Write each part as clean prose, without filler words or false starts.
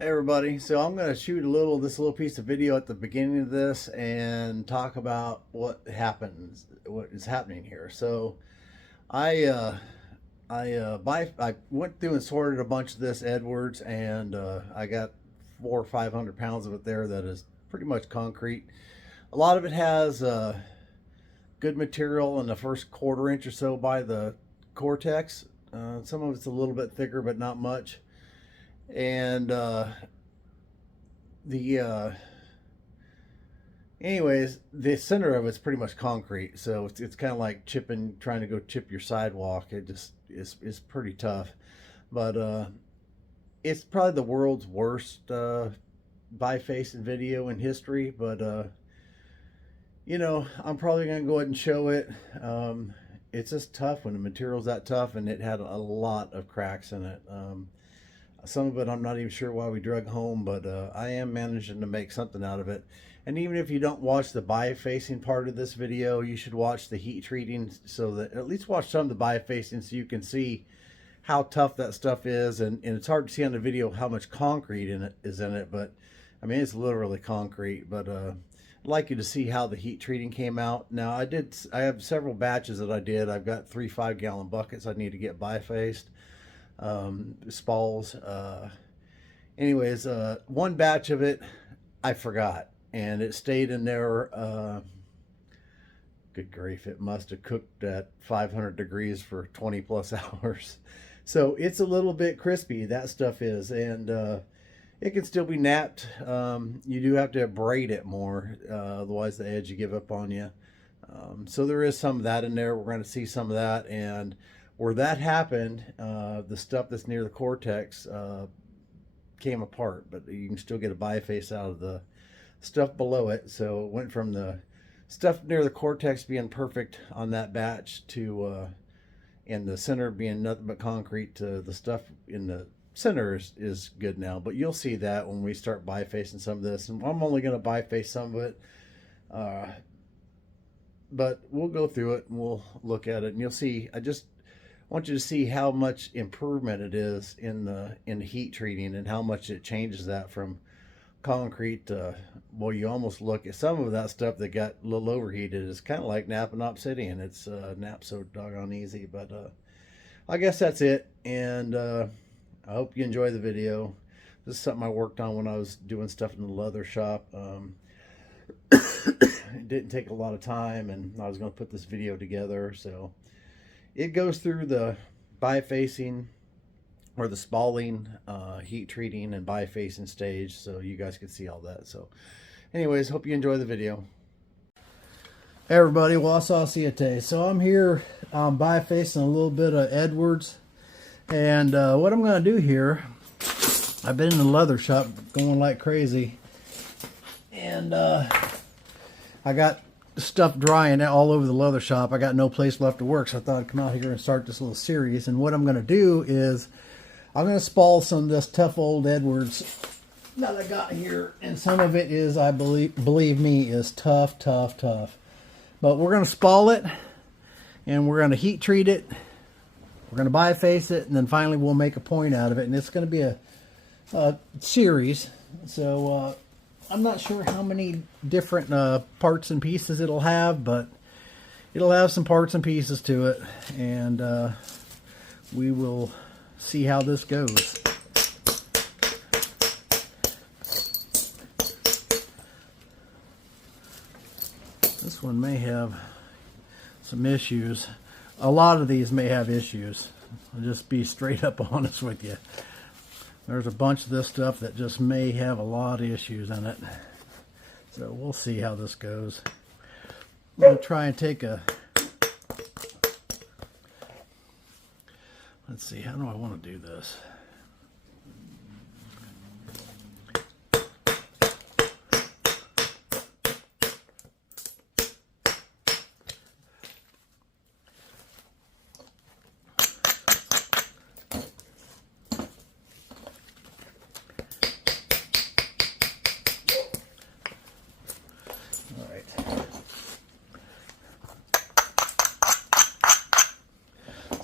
Hey everybody, so I'm going to shoot this little piece of video at the beginning of this and talk about what what is happening here. So I I went through and sorted a bunch of this Edwards, and I got 400 or 500 pounds of it there that is pretty much concrete. A lot of it has good material in the first quarter inch or so by the Cortex. Some of it's a little bit thicker, but not much. And the anyways, the center of it's pretty much concrete, so it's kind of like trying to go chip your sidewalk. It just is pretty tough, but it's probably the world's worst bifacing video in history. But I'm probably gonna go ahead and show it. It's just tough when the material's that tough, and it had a lot of cracks in it. Some of it I'm not even sure why we drug home, but I am managing to make something out of it. And even if you don't watch the bifacing part of this video, you should watch the heat treating, so that at least watch some of the bifacing so you can see how tough that stuff is. And it's hard to see on the video how much concrete is in it, but I mean, it's literally concrete. But I'd like you to see how the heat treating came out. Now I have several batches that I did. I've got 3 5-gallon buckets I need to get bifaced. Spalls. Anyways, one batch of it I forgot, and it stayed in there. Good grief, it must have cooked at 500 degrees for 20 plus hours. So it's a little bit crispy, that stuff is, and it can still be napped. You do have to braid it more, otherwise the edge will give up on you. So there is some of that in there. We're going to see some of that, and where that happened, the stuff that's near the Cortex came apart, but you can still get a biface out of the stuff below it. So it went from the stuff near the Cortex being perfect on that batch to in the center being nothing but concrete, to the stuff in the center is good now. But you'll see that when we start bifacing some of this, and I'm only going to biface some of it. But we'll go through it and we'll look at it, and you'll see. I want you to see how much improvement it is in the heat treating, and how much it changes that from concrete to, well, you almost look at some of that stuff that got a little overheated. It's kind of like napping obsidian. It's napped so doggone easy. But I guess that's it, and I hope you enjoy the video. This is something I worked on when I was doing stuff in the leather shop. It didn't take a lot of time, and I was going to put this video together, so it goes through the bifacing or the spalling, heat treating, and bifacing stage, so you guys can see all that. So anyways, hope you enjoy the video. Hey everybody, Wausau Siete. So I'm here bifacing a little bit of Edwards, and what I'm going to do here, I've been in the leather shop going like crazy, and I got stuff drying all over the leather shop. I got no place left to work, so I thought I'd come out here and start this little series. And what I'm going to do is I'm going to spall some of this tough old Edwards that I got here, and some of it is, I believe me, is tough. But we're going to spall it, and we're going to heat treat it. We're going to biface it, and then finally we'll make a point out of it. And it's going to be a series. So I'm not sure how many different parts and pieces it'll have, but it'll have some parts and pieces to it, and we will see how this goes. This one may have some issues. A lot of these may have issues. I'll just be straight up honest with you. There's a bunch of this stuff that just may have a lot of issues in it. So we'll see how this goes. I'm going to try and take a... Let's see, how do I want to do this?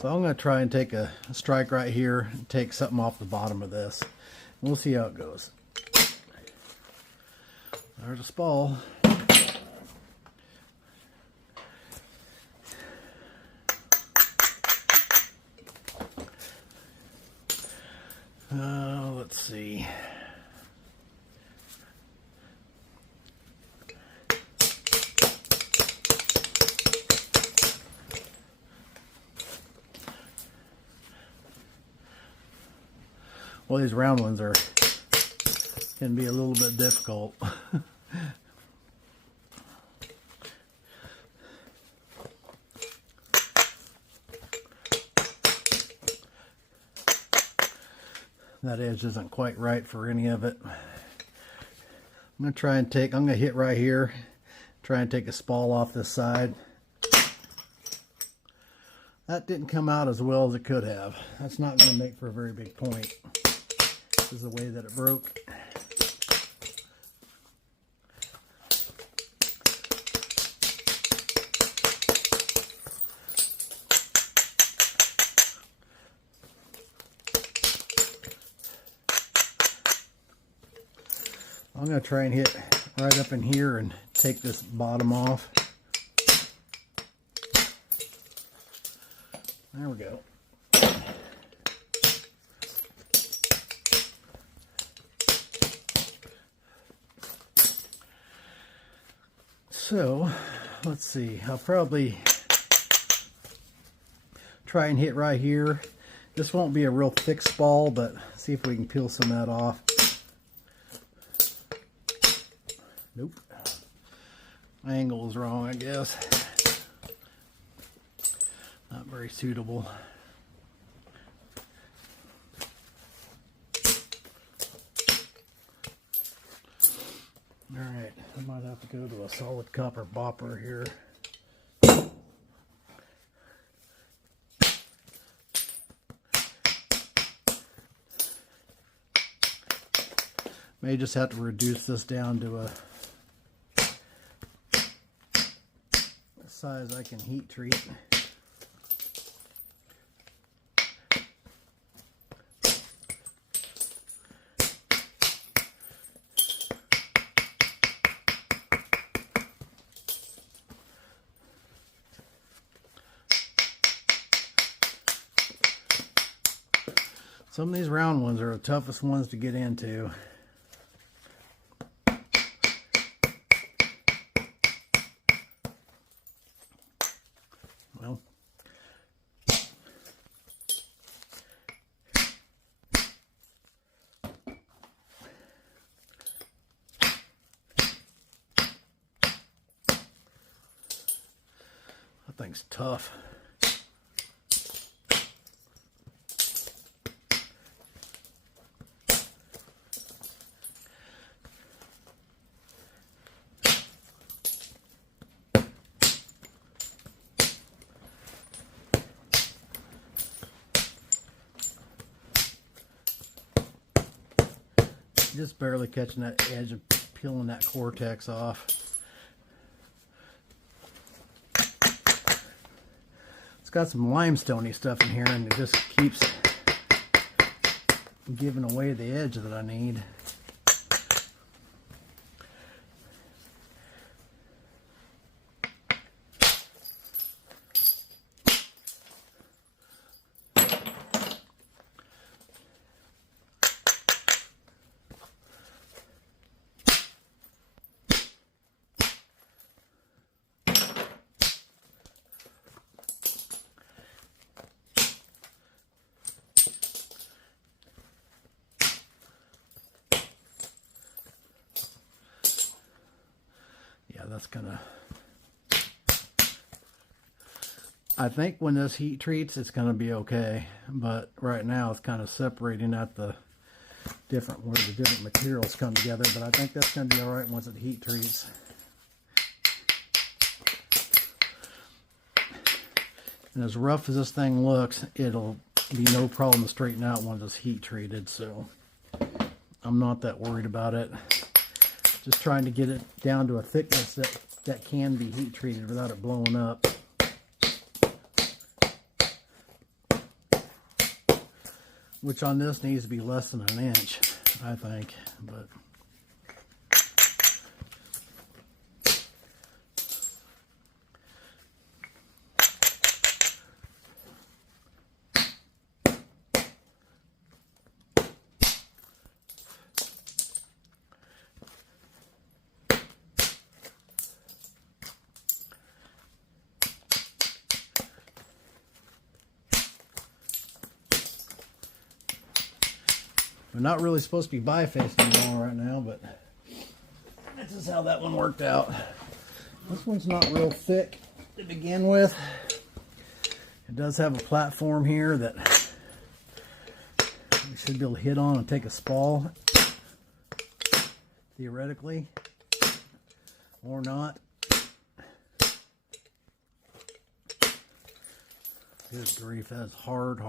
So I'm going to try and take a strike right here and take something off the bottom of this. We'll see how it goes. There's a spall. Let's see. Well, these round ones can be a little bit difficult. That edge isn't quite right for any of it. I'm gonna hit right here, try and take a spall off this side. That didn't come out as well as it could have. That's not gonna make for a very big point. This is the way that it broke. I'm going to try and hit right up in here and take this bottom off. There we go. So, let's see. I'll probably try and hit right here. This won't be a real thick spall, but see if we can peel some of that off. Nope. My angle is wrong, I guess. Not very suitable. Alright, I might have to go to a solid copper bopper here. May just have to reduce this down to a size I can heat treat. Some of these round ones are the toughest ones to get into. Well, that thing's tough. Just barely catching that edge and peeling that cortex off. It's got some limestoney stuff in here, and it just keeps giving away the edge that I need. That's gonna, I think when this heat treats, it's gonna be okay, but right now it's kind of separating out the different, where the different materials come together, but I think that's gonna be all right once it heat treats. And as rough as this thing looks, it'll be no problem to straighten out once it's heat treated, so I'm not that worried about it. Just trying to get it down to a thickness that can be heat treated without it blowing up. Which on this needs to be less than an inch. I think, but we're not really supposed to be bifacing all right now, but this is how that one worked out. This one's not real thick to begin with. It does have a platform here that we should be able to hit on and take a spall, theoretically, or not. Good grief, that's hard.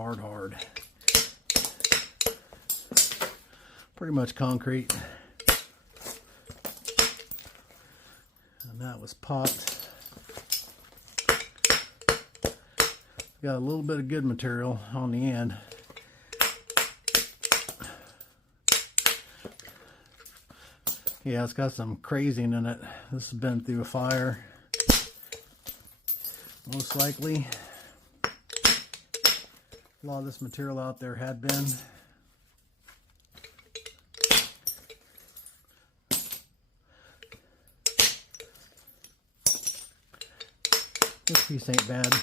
Pretty much concrete. And that was popped. Got a little bit of good material on the end. Yeah, it's got some crazing in it. This has been through a fire, most likely. A lot of this material out there had been. This piece ain't bad.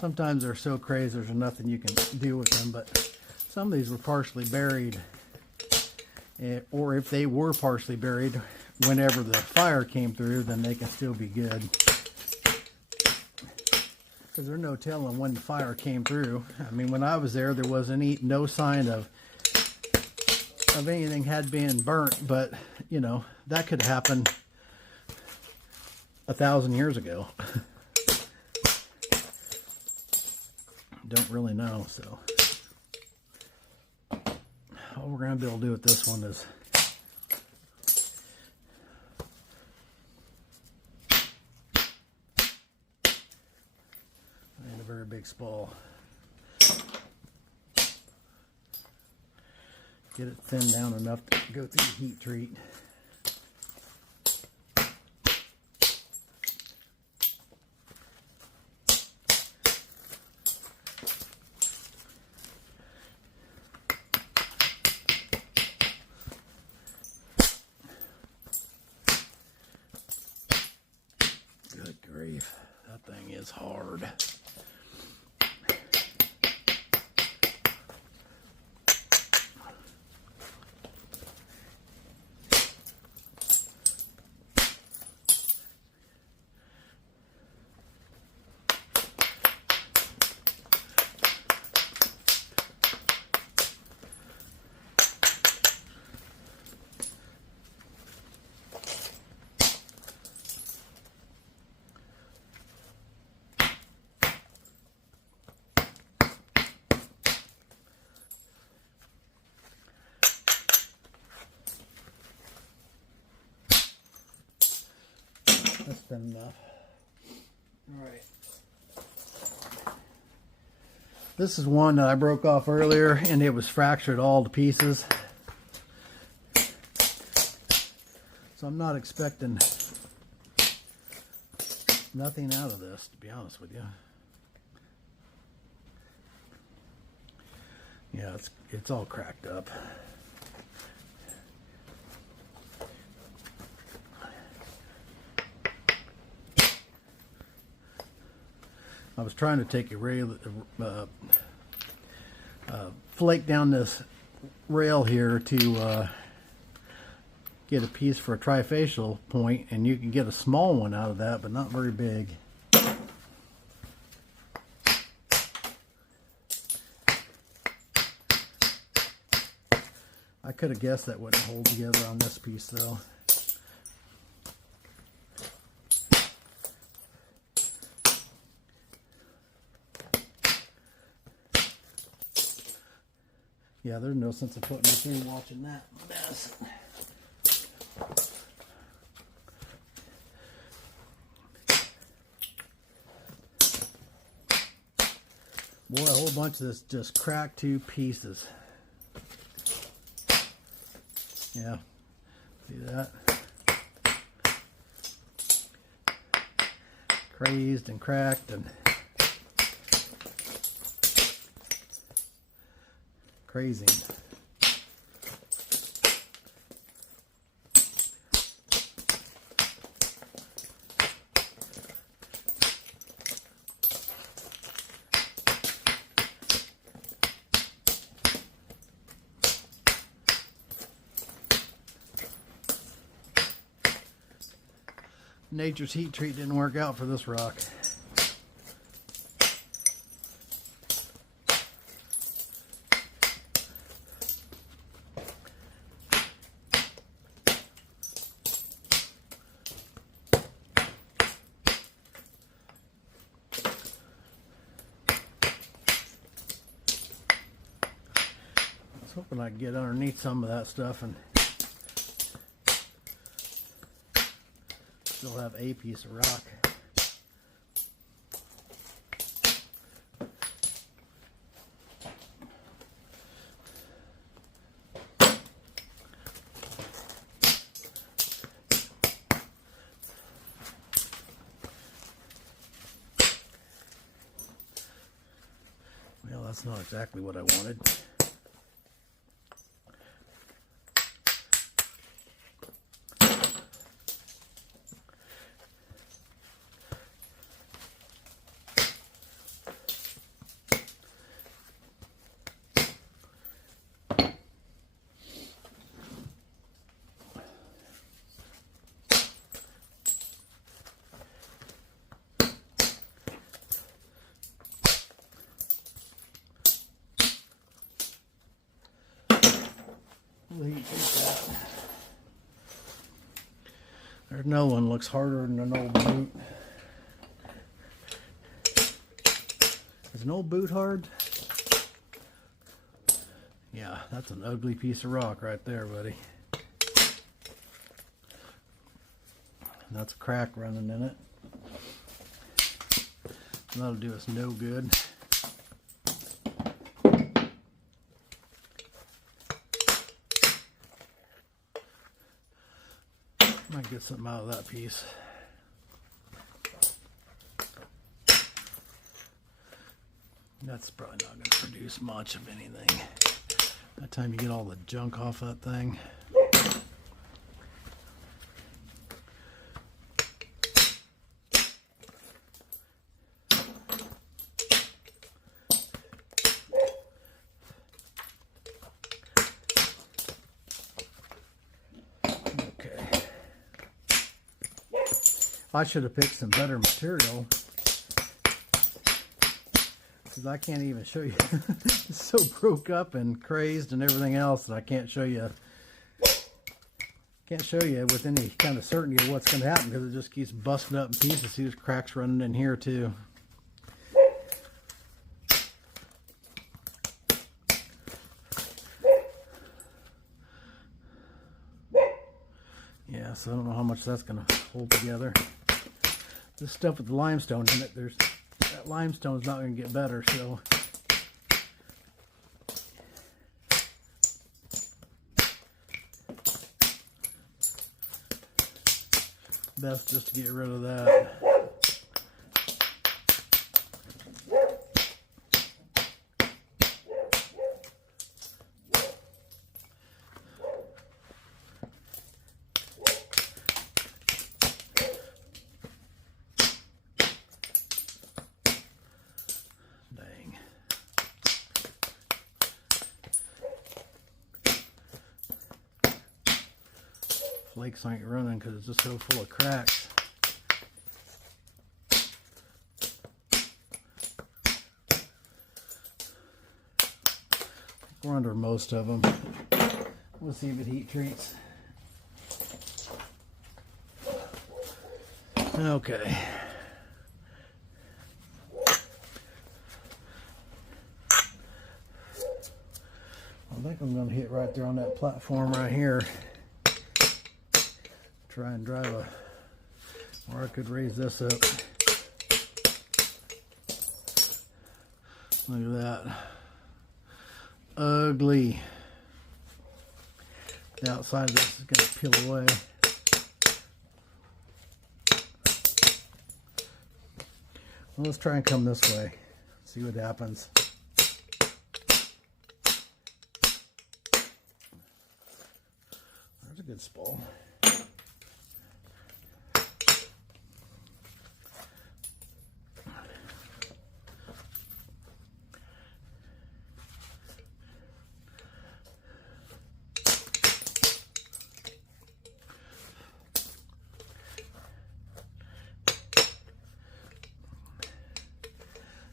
Sometimes they're so crazy there's nothing you can do with them, but some of these were partially buried. Or if they were partially buried, whenever the fire came through, then they can still be good. Because there's no telling when the fire came through. I mean, when I was there wasn't no sign of anything had been burnt, but you know, that could happen 1,000 years ago. Don't really know, so all we're going to be able to do with this one is and a very big spall. Get it thinned down enough to go through the heat treat. Good grief, that thing is hard. That's been enough. All right. This is one that I broke off earlier, and it was fractured all to pieces. So I'm not expecting nothing out of this, to be honest with you. Yeah, it's all cracked up. I was trying to take a rail, flake down this rail here to get a piece for a trifacial point, and you can get a small one out of that, but not very big. I could have guessed that wouldn't hold together on this piece though. Yeah, there's no sense of putting it through watching that mess. Boy, a whole bunch of this just cracked to pieces. Yeah, see that? Crazed and cracked and crazy. Nature's heat treat didn't work out for this rock. I was hoping I could get underneath some of that stuff and still have a piece of rock. Well, that's not exactly what I wanted. There's no one looks harder than an old boot. Is an old boot hard? Yeah, that's an ugly piece of rock right there, buddy. And that's a crack running in it. That'll do us no good. Might get something out of that piece. That's probably not going to produce much of anything. By the time you get all the junk off that thing. I should have picked some better material, because I can't even show you. It's so broke up and crazed and everything else that I can't show you. Can't show you with any kind of certainty of what's going to happen, because it just keeps busting up in pieces. See, there's cracks running in here too. Yeah, so I don't know how much that's going to hold together. This stuff with the limestone in it, that limestone's not going to get better, so best just to get rid of that. Flakes ain't running because it's just so full of cracks. We're under most of them. We'll see if it heat treats. Okay. I think I'm going to hit right there on that platform right here. Try and drive a, or I could raise this up. Look at that. Ugly. The outside of this is going to peel away. Well, let's try and come this way. See what happens. There's a good spall.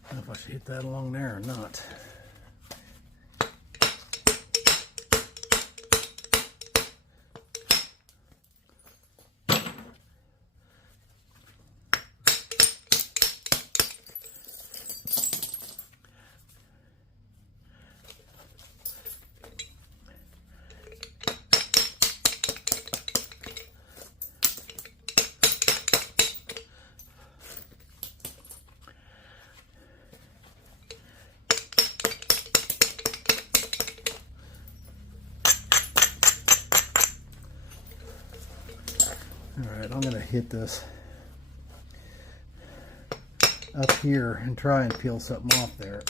I don't know if I should hit that along there or not. Alright, I'm going to hit this up here and try and peel something off there.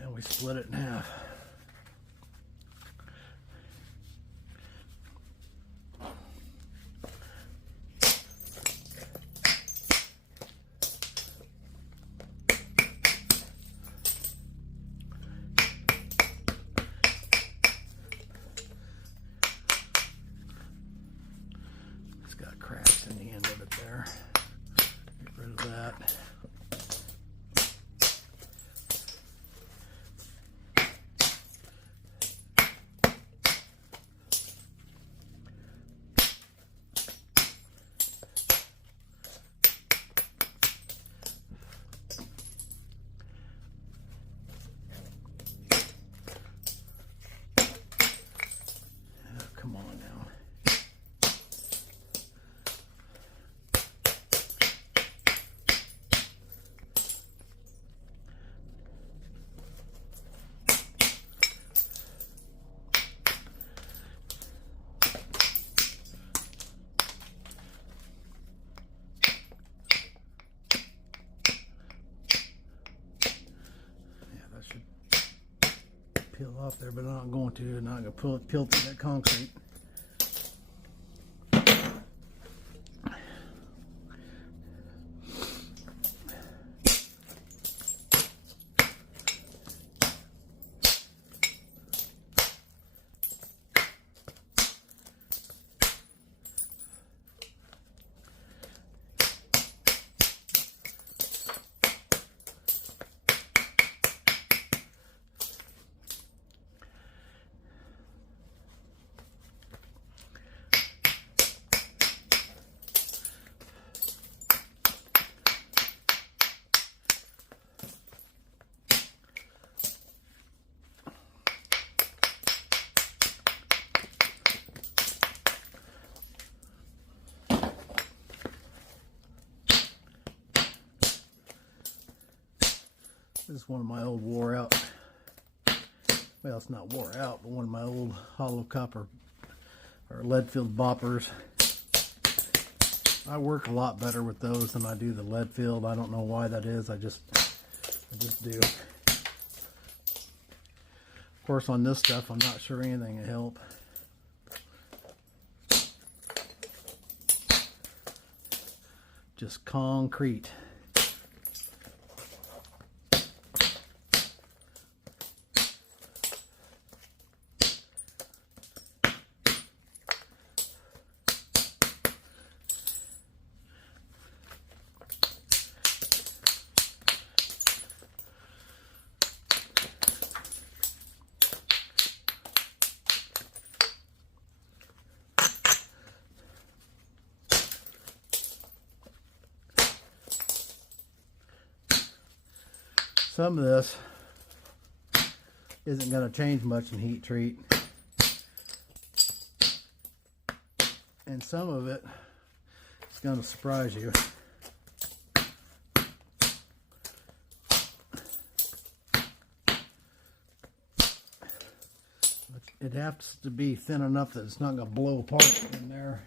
And we split it in half. Got cracks in the end of it there. Get rid of that. Oh, come on now. Peel off there, but I'm not going to. I'm not going to peel through that concrete. This is one of my old wore out, well, it's not wore out, but one of my old hollow copper or lead filled boppers. I work a lot better with those than I do the lead filled. I don't know why that is. I just do. Of course, on this stuff, I'm not sure anything will help. Just concrete. Some of this isn't going to change much in heat treat, and some of it is going to surprise you. it has to be thin enough that it's not going to blow apart in there.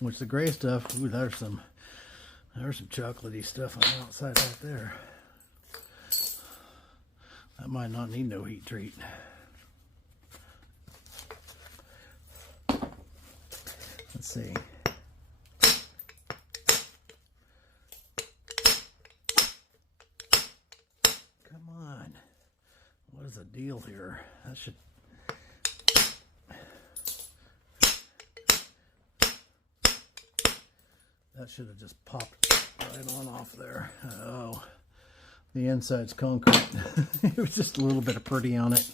Which the gray stuff, ooh, there's some chocolatey stuff on the outside right there. That might not need no heat treat. Let's see. Come on. What is the deal here? That should... That should have just popped right on off there. Oh, the inside's concrete. It was just a little bit of pretty on it.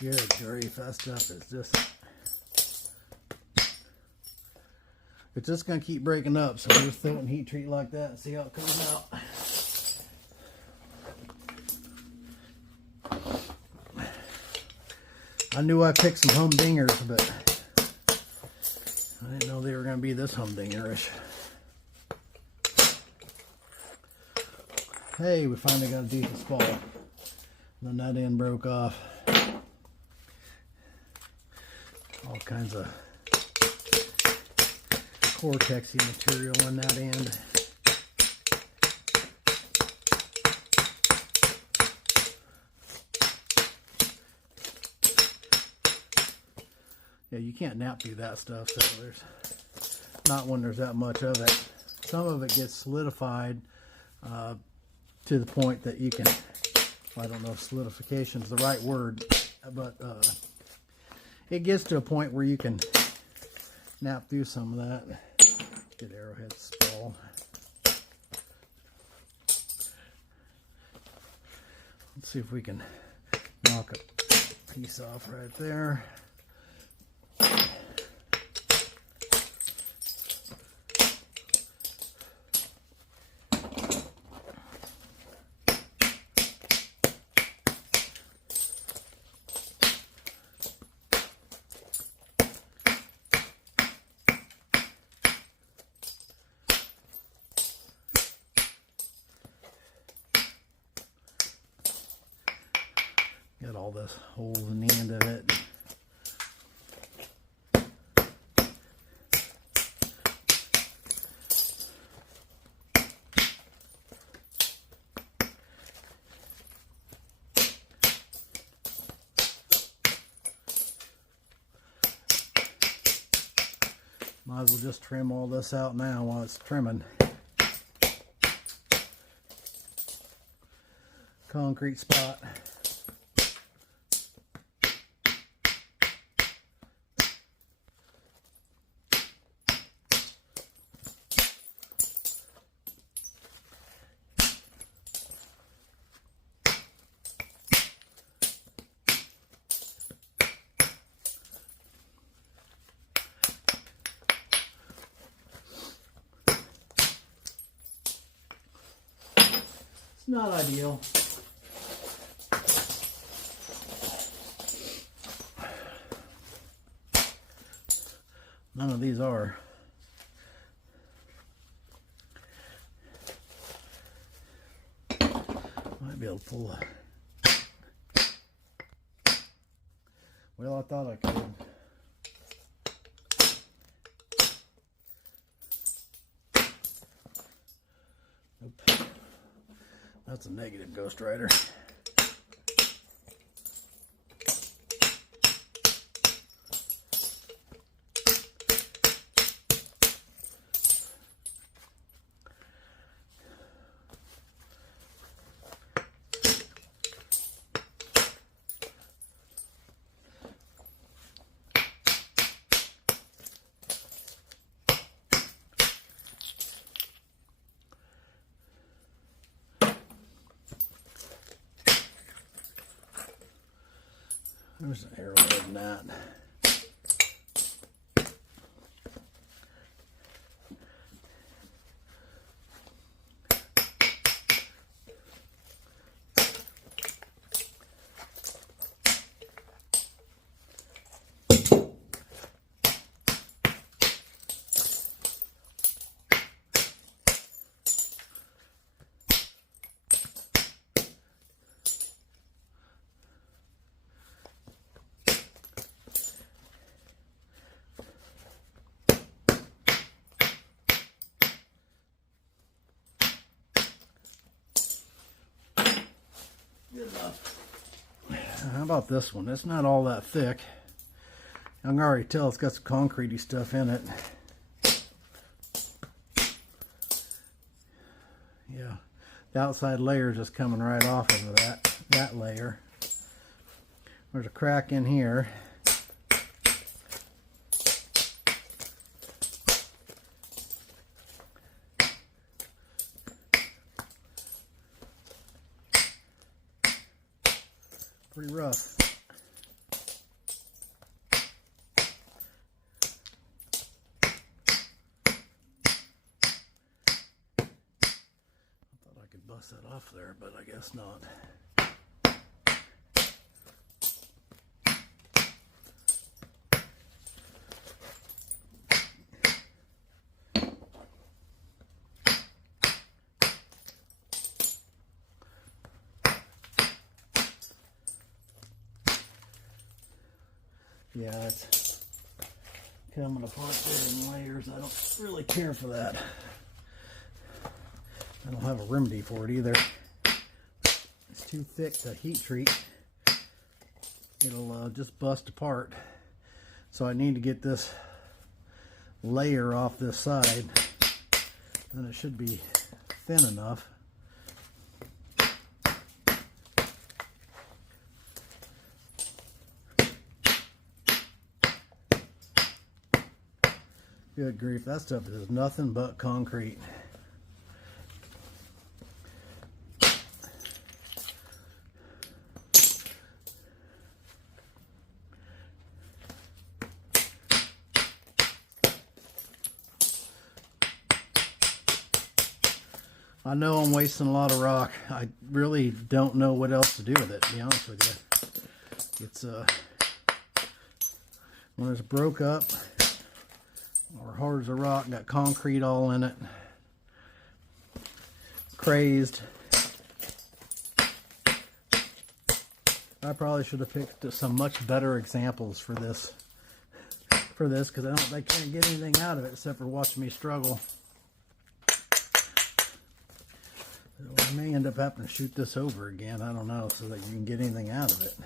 Good grief, that stuff is just... It's just going to keep breaking up, so we'll just throw it in heat treat like that and see how it comes out. I knew I picked some humdingers, but I didn't know they were going to be this humdingerish. Hey, we finally got a decent spall. And then that end broke off. All kinds of cortexy material in that end. Yeah, you can't nap through that stuff, so there's not when there's that much of it. Some of it gets solidified to the point that you can, I don't know if solidification is the right word, but it gets to a point where you can nap through some of that. Good arrowhead spall. Let's see if we can knock a piece off right there. Got all this holes in the end of it. Might as well just trim all this out now while it's trimming. Concrete spot. It's not ideal. None of these are. Might be able to pull a... Well, I thought I could. Nope. That's a negative Ghost Rider. There's an arrowhead in that. Good enough. How about this one? It's not all that thick. I can already tell it's got some concretey stuff in it. Yeah, the outside layer is just coming right off of that layer. There's a crack in here. Pretty rough. I thought I could bust that off there, but I guess not. Yeah, it's coming apart there in layers. I don't really care for that. I don't have a remedy for it either. It's too thick to heat treat. It'll just bust apart. So I need to get this layer off this side. Then it should be thin enough. Good grief, that stuff is nothing but concrete. I know I'm wasting a lot of rock. I really don't know what else to do with it, to be honest with you. It's when it's broke up or hard as a rock, got concrete all in it, crazed. I probably should have picked some much better examples for this because I can't get anything out of it except for watching me struggle. So I may end up having to shoot this over again, I don't know, so that you can get anything out of it.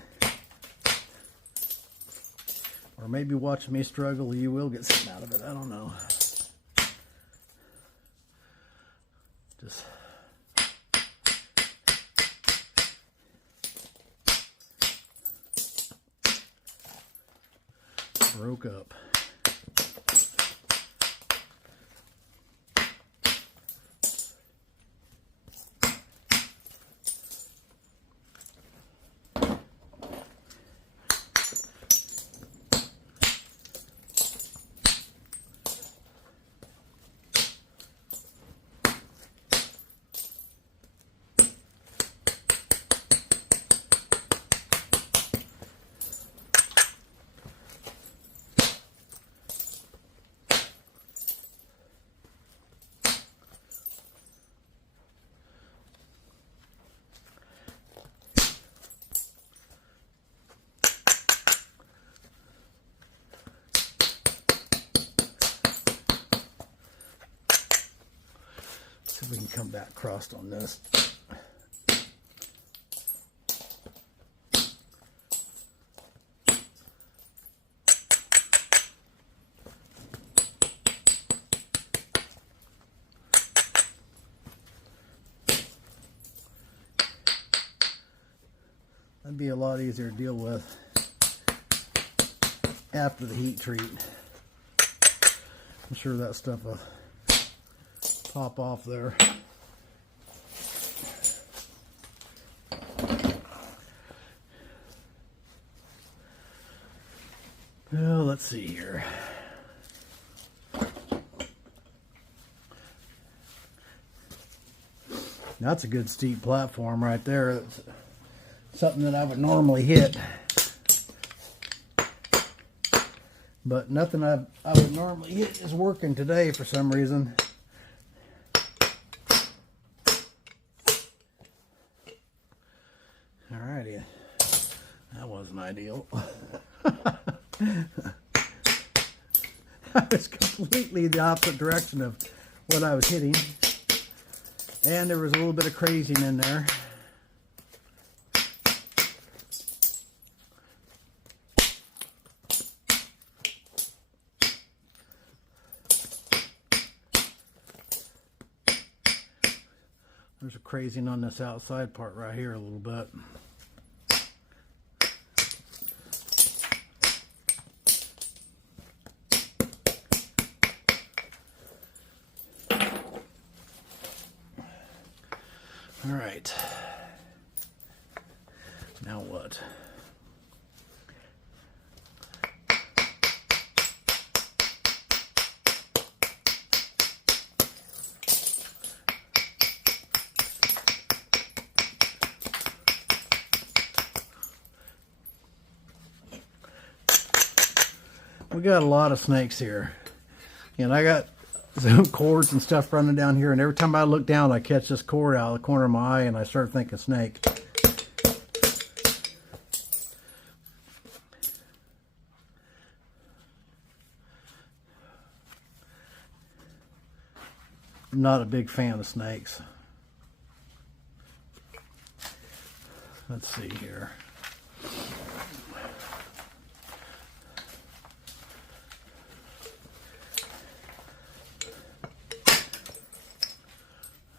Or maybe watch me struggle, you will get something out of it. I don't know. Just broke up. We can come back crossed on this. That'd be a lot easier to deal with after the heat treat. I'm sure that stuff will pop off there. let's see here. That's a good steep platform right there. It's something that I would normally hit, but nothing I would normally hit is working today for some reason. Alrighty, that wasn't ideal. That was completely the opposite direction of what I was hitting. And there was a little bit of crazing in there. There's a crazing on this outside part right here a little bit. All right, now what? We got a lot of snakes here, and I got some cords and stuff running down here, and every time I look down I catch this cord out of the corner of my eye and I start thinking snake. I'm not a big fan of snakes. Let's see here.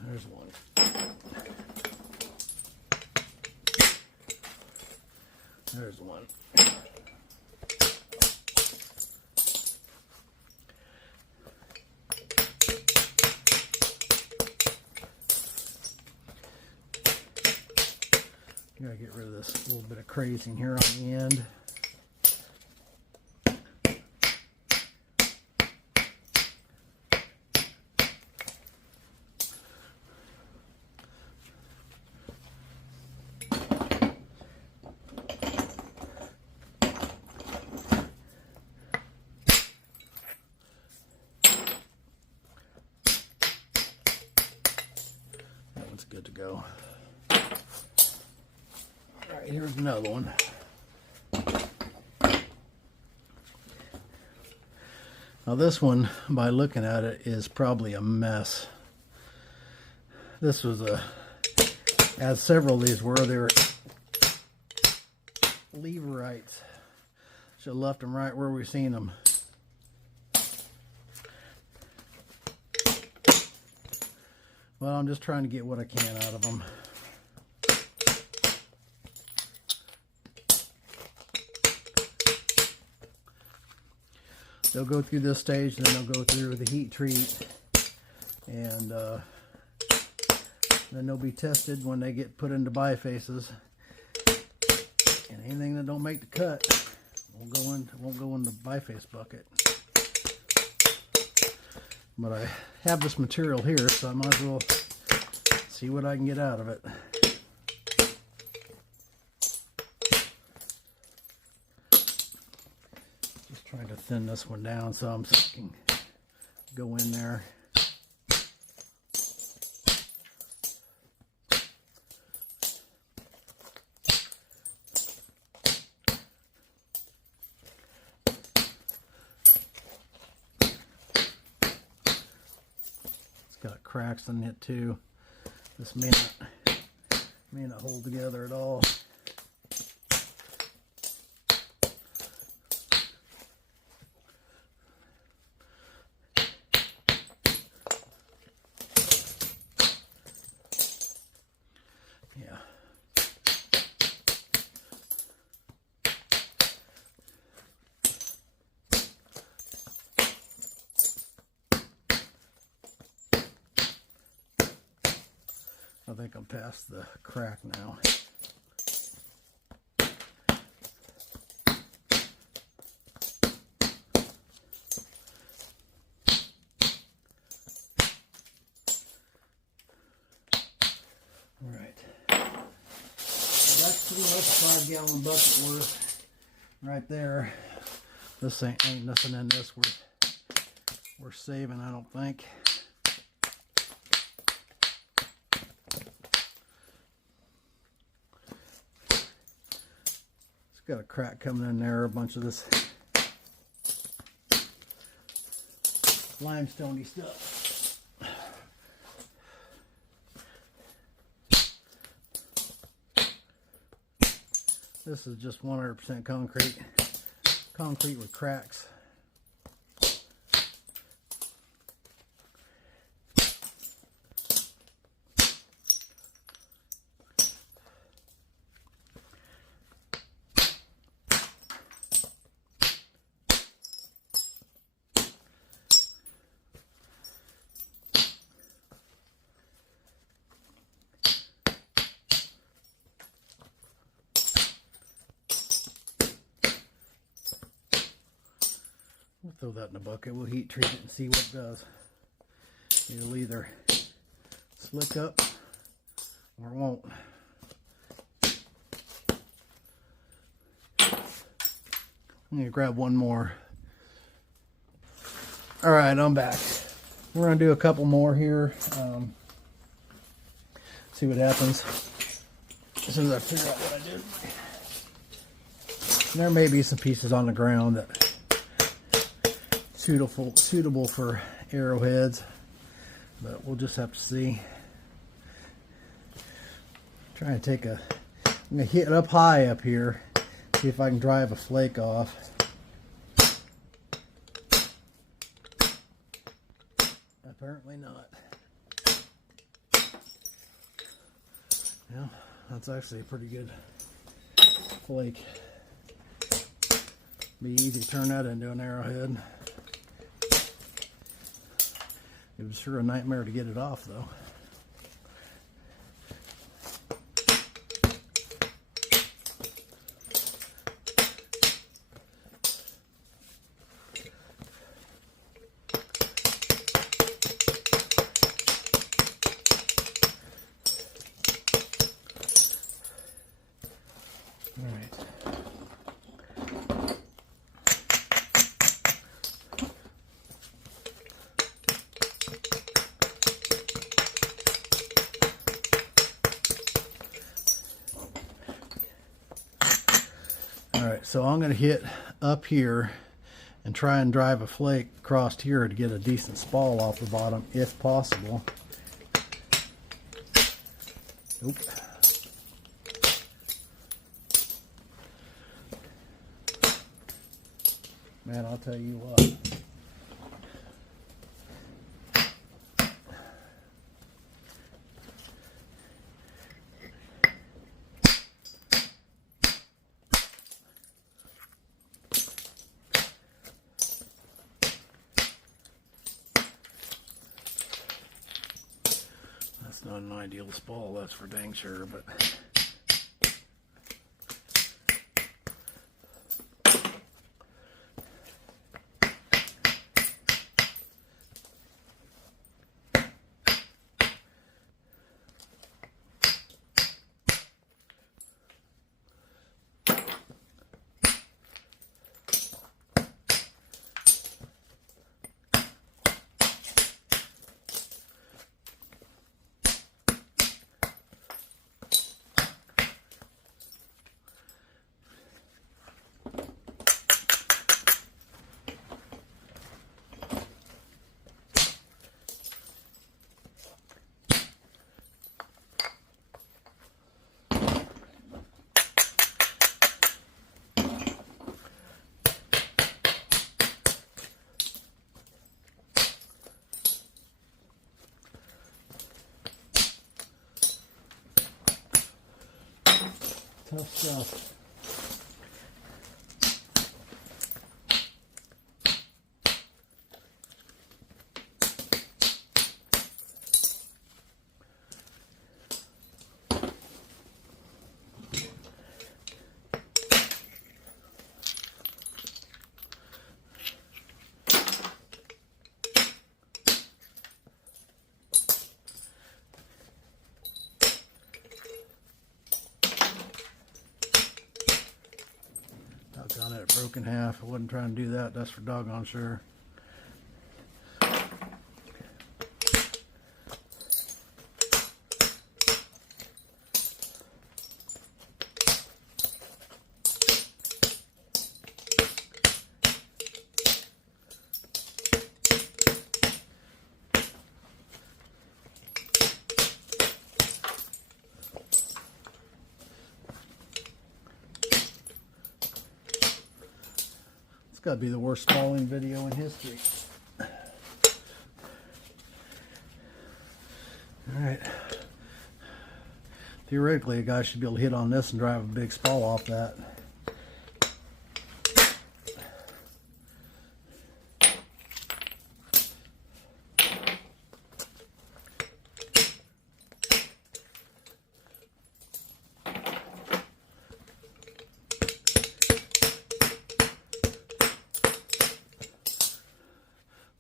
There's one. There's one. Gotta get rid of this little bit of crazing here on the end. Good to go. All right, here's another one. Now this one, by looking at it, is probably a mess. This was as several of these were, they were leverites. Should have left them right where we seen them. Well, I'm just trying to get what I can out of them. They'll go through this stage, and then they'll go through the heat treat, and then they'll be tested when they get put into bifaces. And anything that don't make the cut won't go in the biface bucket. But I have this material here, so I might as well see what I can get out of it. Just trying to thin this one down so I can go in there. Got cracks in it too. This may not hold together at all. Yeah. I think I'm past the crack now. All right. So that's pretty much a 5-gallon bucket worth right there. This ain't nothing in this we're saving, I don't think. It's got a crack coming in there, a bunch of this limestoney stuff. This is just 100% concrete with cracks. We'll throw that in the bucket. We'll heat treat it and see what it does. It'll either slick up or it won't. I'm going to grab one more. All right, I'm back. We're going to do a couple more here. See what happens as soon as I figure out what I did. And there may be some pieces on the ground that suitable for arrowheads, but we'll just have to see. I'm gonna hit it up high up here, see if I can drive a flake off. Apparently not. Yeah, that's actually a pretty good flake. Be easy to turn that into an arrowhead. It was sure a nightmare to get it off, though. All right. Alright, so I'm going to hit up here and try and drive a flake across here to get a decent spall off the bottom if possible. Oop. Man, I'll tell you what. That's not an ideal spall, that's for dang sure, but tough stuff. Doggone it, it broke in half. I wasn't trying to do that. That's for doggone sure. It's got to be the worst Spalling video in history. Alright. Theoretically, a guy should be able to hit on this and drive a big spall off that.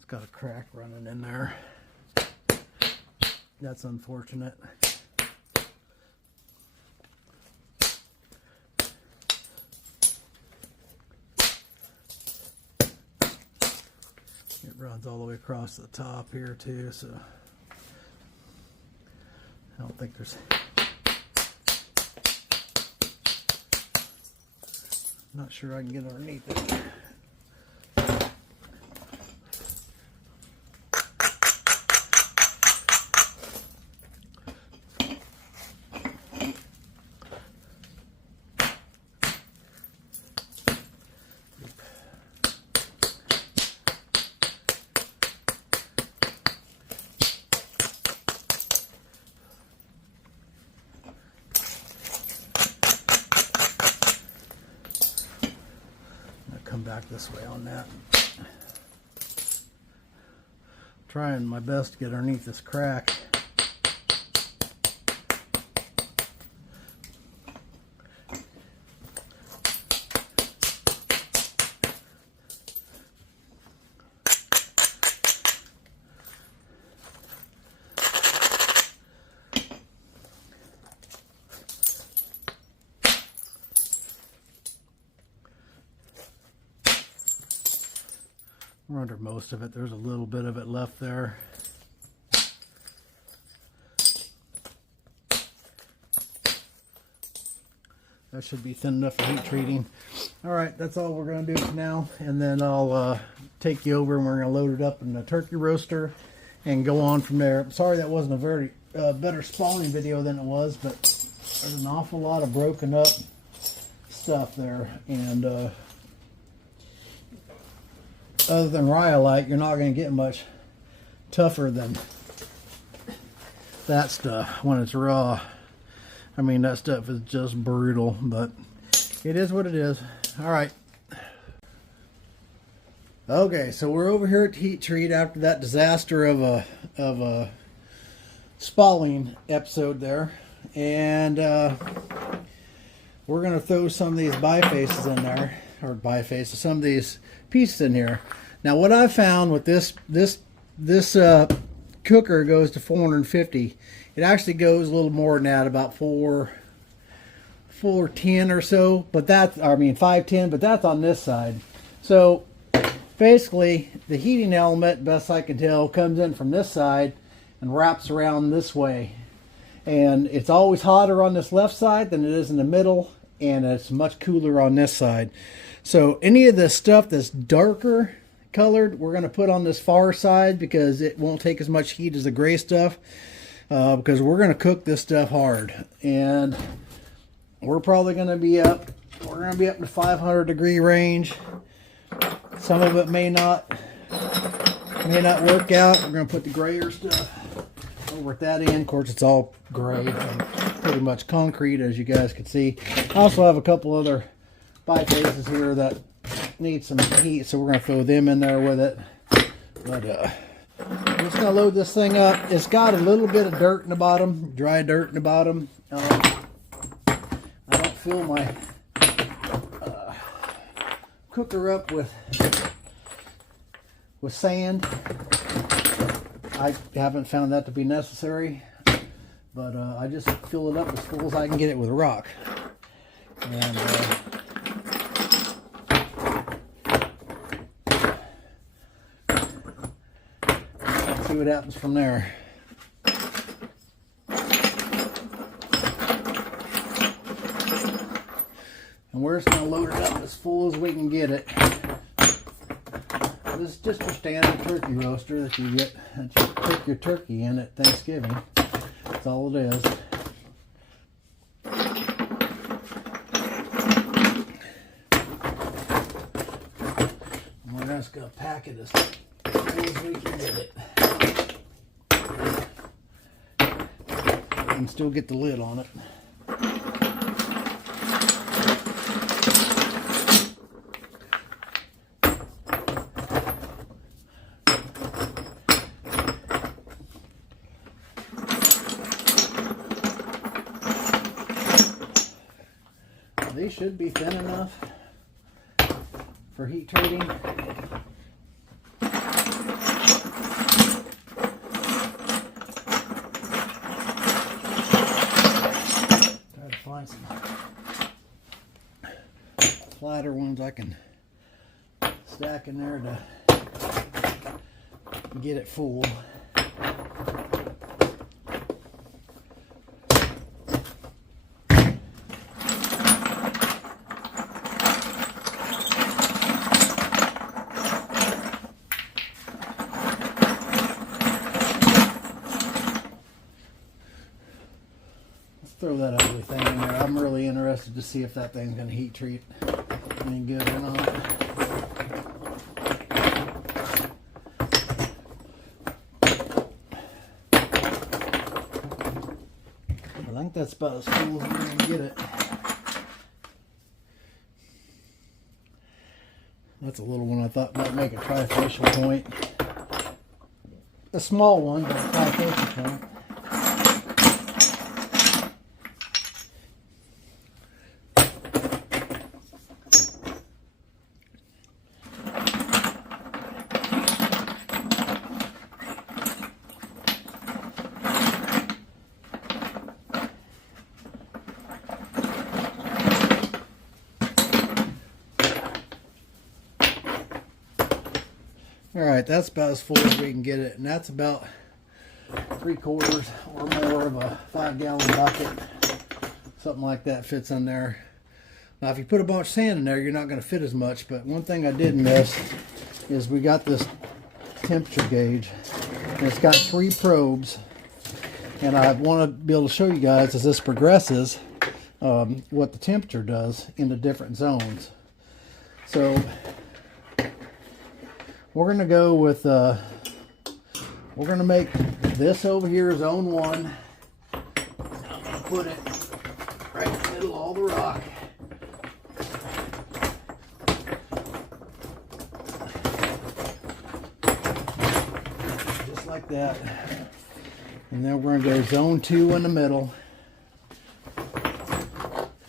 Got a crack running in there. That's unfortunate. It runs all the way across the top here too, so I don't think there's... Not sure I can get underneath it. Come back this way on that. Trying my best to get underneath this crack. We're under most of it. There's a little bit of it left there. That should be thin enough for heat treating. All right, that's all we're going to do for now. And then I'll take you over and we're going to load it up in the turkey roaster and go on from there. Sorry that wasn't a very better Spalling video than it was, but there's an awful lot of broken up stuff there. And other than rhyolite, you're not going to get much tougher than that stuff when it's raw. I mean, that stuff is just brutal, but it is what it is. All right. Okay, so we're over here at heat treat after that disaster of a Spalling episode there, and we're going to throw some of these bifaces in there, or bifaces, some of these pieces in here. Now, what I found with this cooker goes to 450. It actually goes a little more than that, about 410 or so. But that's, I mean 510, but that's on this side. So basically, the heating element, best I can tell, comes in from this side and wraps around this way. And it's always hotter on this left side than it is in the middle, and it's much cooler on this side. So any of the stuff that's darker colored, we're going to put on this far side because it won't take as much heat as the gray stuff, because we're going to cook this stuff hard. And we're probably going to be up, we're going to be up to 500 degree range. Some of it may not work out. We're going to put the grayer stuff over at that end. Of course, it's all gray and pretty much concrete, as you guys can see. I also have a couple other bifaces here that need some heat, so we're going to throw them in there with it. But I'm just going to load this thing up. It's got a little bit of dirt in the bottom, dry dirt in the bottom. I don't fill my cooker up with sand. I haven't found that to be necessary, but I just fill it up as full as I can get it with rock. And what happens from there. And we're just going to load it up as full as we can get it. This is just your standard turkey roaster that you get, that you cook your turkey in at Thanksgiving. That's all it is. And we're just going to pack it as full as we can get it. And still get the lid on it. These should be thin enough for heat treating. Try to find some flatter ones I can stack in there to get it full. Throw that ugly thing in there. I'm really interested to see if that thing's going to heat treat any good or not. I think that's about as full as we're going to get it. That's a little one I thought might make a trifacial point. A small one, but a trifacial point. Alright, that's about as full as we can get it, and that's about 3/4 or more of a 5-gallon bucket. Something like that fits in there. Now if you put a bunch of sand in there, you're not going to fit as much, but one thing I did miss is we got this temperature gauge, and it's got 3 probes, and I want to be able to show you guys as this progresses what the temperature does in the different zones. So we're going to go with, we're going to make this over here zone 1. I'm going to put it right in the middle of all the rock. Just like that. And then we're going to go zone 2 in the middle.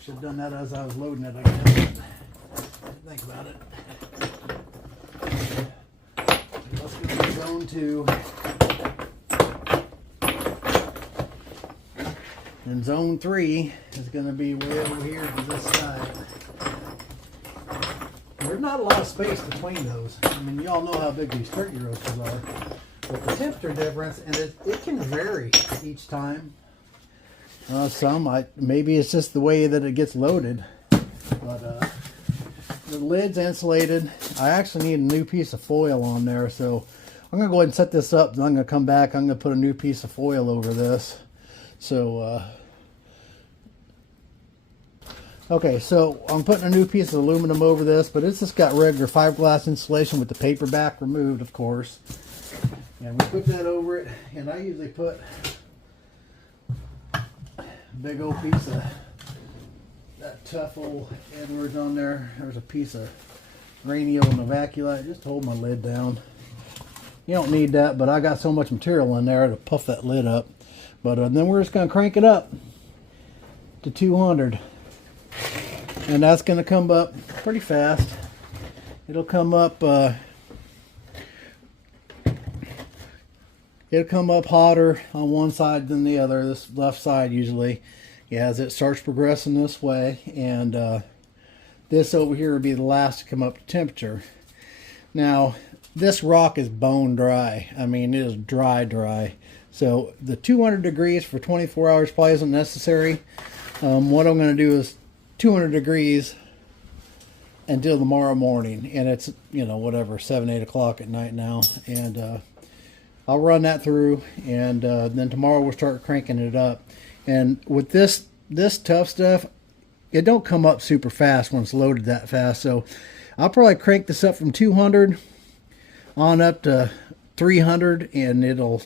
Should have done that as I was loading it, I guess. Think about it. Let's go to zone 2. And zone 3 is going to be way over here to this side. There's not a lot of space between those. I mean, you all know how big these turkey roasters are. But the temperature difference, and it can vary each time. Maybe it's just the way that it gets loaded. But the lid's insulated. I actually need a new piece of foil on there, so I'm going to go ahead and set this up, and I'm going to come back. I'm going to put a new piece of foil over this. So, okay, so I'm putting a new piece of aluminum over this, but it's just got regular fiberglass insulation with the paper back removed, of course. And we put that over it, and I usually put a big old piece of that tough old Edwards on there. There's a piece of grainy old Novaculite just to hold my lid down. You don't need that, but I got so much material in there to puff that lid up. But then we're just going to crank it up to 200. And that's going to come up pretty fast. It'll come up hotter on one side than the other, this left side usually, as it starts progressing this way. And this over here will be the last to come up to temperature. Now, this rock is bone dry. I mean, it is dry. So the 200 degrees for 24 hours probably isn't necessary. What I'm going to do is 200 degrees until tomorrow morning, and it's, you know, whatever, 7-8 o'clock at night now, and I'll run that through, and then tomorrow we'll start cranking it up. And with this tough stuff, it don't come up super fast when it's loaded that fast, so I'll probably crank this up from 200 on up to 300, and it'll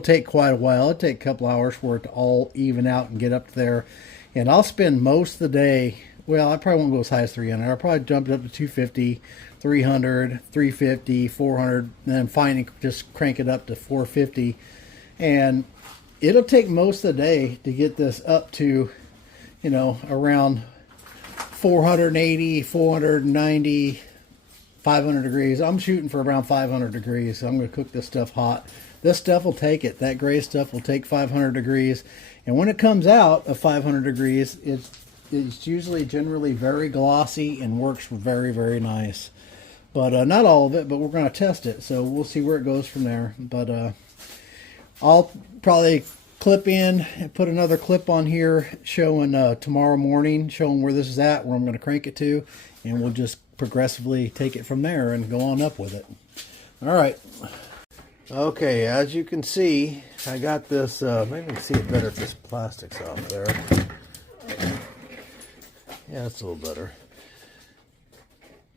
take quite a while. It'll take a couple hours for it to all even out and get up there. And I'll spend most of the day, well, I probably won't go as high as 300. I'll probably jump it up to 250, 300, 350, 400, and then finally just crank it up to 450. And it'll take most of the day to get this up to, you know, around 480, 490, 500 degrees. I'm shooting for around 500 degrees. So I'm going to cook this stuff hot. This stuff will take it. That gray stuff will take 500 degrees. And when it comes out of 500 degrees, it's usually generally very glossy and works very, very nice. But not all of it, but we're going to test it. So we'll see where it goes from there. But I'll probably clip in and put another clip on here showing tomorrow morning, showing where this is at, where I'm going to crank it to. And we'll just progressively take it from there and go on up with it. All right. Okay, as you can see, I got this, maybe you can see it better if this plastic's off there. Yeah, it's a little better.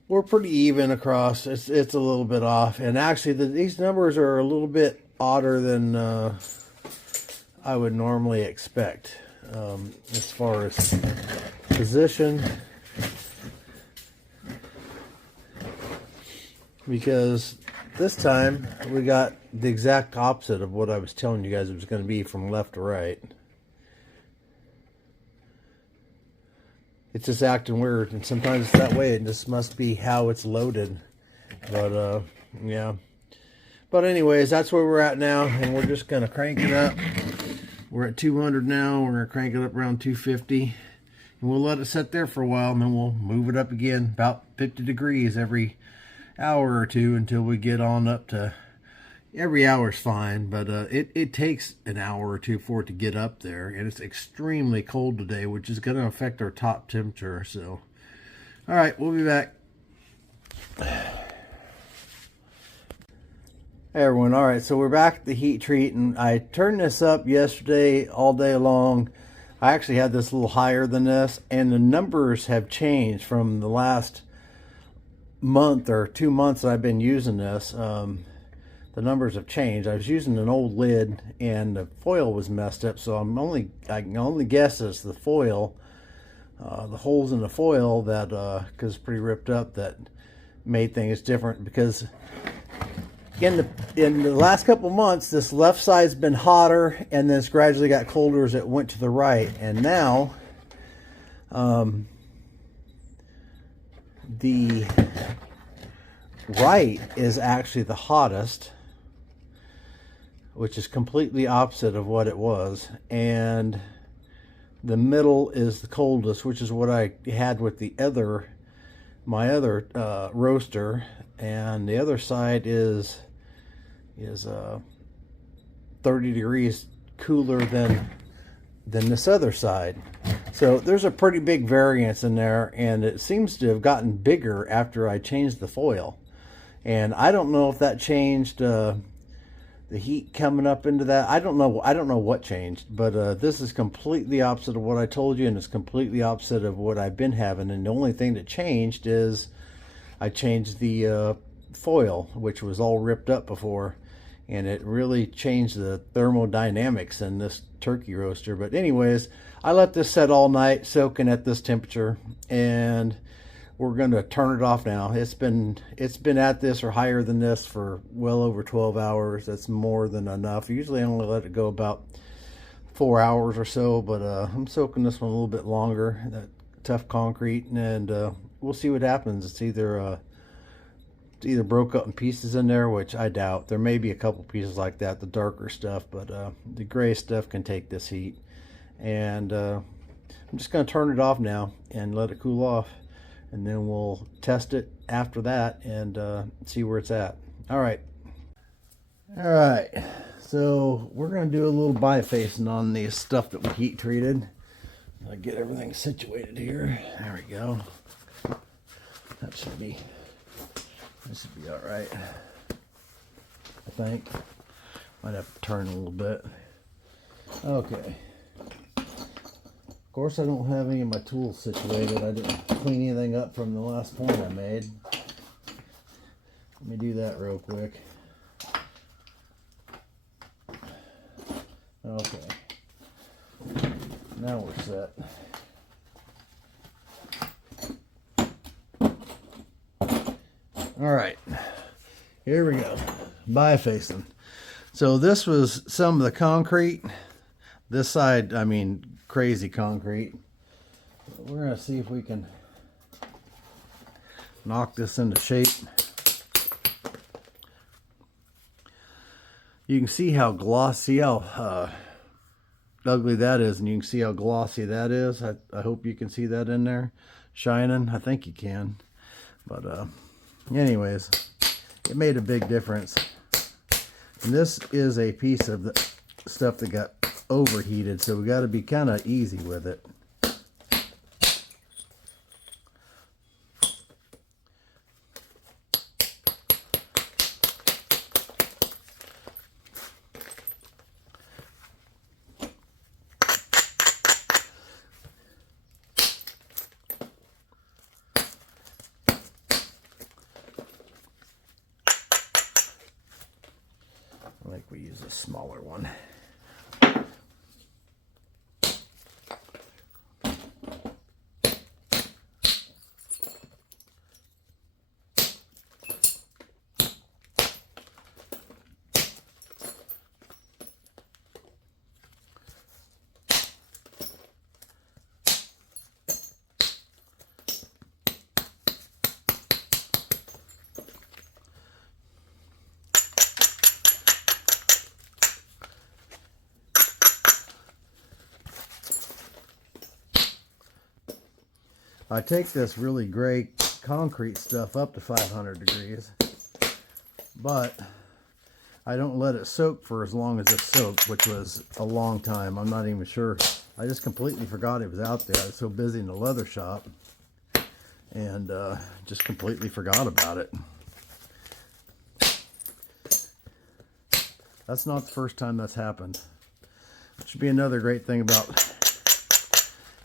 We're pretty even across. It's a little bit off. And actually, these numbers are a little bit odder than I would normally expect. As far as position. Because this time we got the exact opposite of what I was telling you guys it was going to be from left to right. It's just acting weird, and sometimes it's that way. It just must be how it's loaded. But yeah. But anyways, that's where we're at now, and we're just going to crank it up. We're at 200 now. We're going to crank it up around 250. And we'll let it sit there for a while, and then we'll move it up again about 50 degrees every hour or two until we get on up to, every hour's fine, but it takes an hour or two for it to get up there, and it's extremely cold today, which is going to affect our top temperature. So all right, we'll be back. Hey everyone, all right, so we're back at the heat treat, and I turned this up yesterday all day long. I actually had this a little higher than this, and the numbers have changed from the last month or 2 months that I've been using this. The numbers have changed. I was using an old lid and the foil was messed up, so I can only guess it's the foil, the holes in the foil that because it's pretty ripped up, that made things different. Because in the last couple months, this left side's been hotter, and then it's gradually got colder as it went to the right, and now the right is actually the hottest, which is completely opposite of what it was, and the middle is the coldest, which is what I had with my other roaster, and the other side is 30 degrees cooler than this other side. So there's a pretty big variance in there, and it seems to have gotten bigger after I changed the foil. And I don't know if that changed the heat coming up into that. I don't know what changed, but this is completely opposite of what I told you, and it's completely opposite of what I've been having. And the only thing that changed is I changed the foil, which was all ripped up before, and it really changed the thermodynamics in this turkey roaster. But anyways, I let this set all night soaking at this temperature, and we're going to turn it off now. It's been at this or higher than this for well over 12 hours. That's more than enough. Usually I only let it go about 4 hours or so, but I'm soaking this one a little bit longer, that tough concrete, and we'll see what happens. It's either broke up in pieces in there, which I doubt. There may be a couple pieces like that, the darker stuff, but the gray stuff can take this heat. And I'm just going to turn it off now and let it cool off, and then we'll test it after that and see where it's at. All right. All right. So we're going to do a little bifacing on the stuff that we heat treated. I'll get everything situated here. There we go. That should be all right. I think. Might have to turn a little bit. Okay. Of course, I don't have any of my tools situated. I didn't clean anything up from the last point I made. Let me do that real quick. Okay. Now we're set. All right. Here we go. Bifacing. So this was some of the concrete. This side, I mean, crazy concrete. We're going to see if we can knock this into shape. You can see how glossy, how ugly that is, and you can see how glossy that is. I hope you can see that in there shining. I think you can. But anyways, it made a big difference. And this is a piece of the stuff that got overheated, so we got to be kind of easy with it. I think we use a smaller one. I take this really gray concrete stuff up to 500 degrees, but I don't let it soak for as long as it soaked, which was a long time. I'm not even sure. I just completely forgot it was out there. I was so busy in the leather shop and just completely forgot about it. That's not the first time that's happened. It should be another great thing about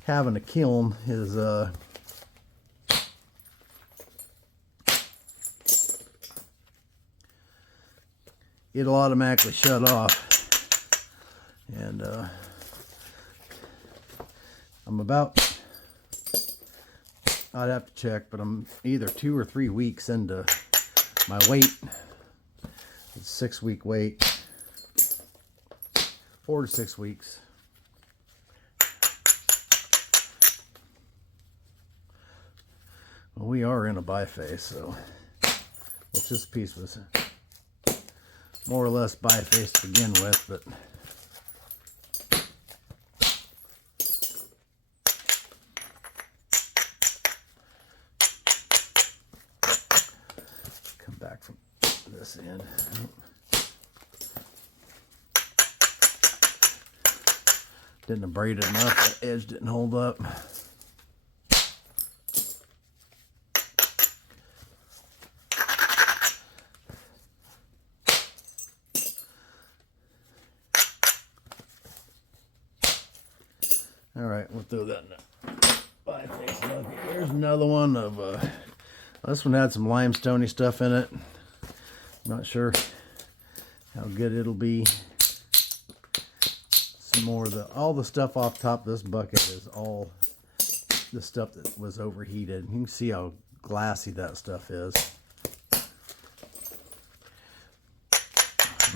having a kiln is it'll automatically shut off. And I'm about, I'd have to check, but I'm either 2 or 3 weeks into my wait. It's 6-week wait. 4 to 6 weeks. Well, we are in a biface, so which this piece was more or less biface to begin with, but come back from this end. Didn't abrade it enough, the edge didn't hold up. All right, we'll throw that in the biface bucket. Here's another one of, this one had some limestoney stuff in it. I'm not sure how good it'll be. Some more of all the stuff off top of this bucket is all the stuff that was overheated. You can see how glassy that stuff is.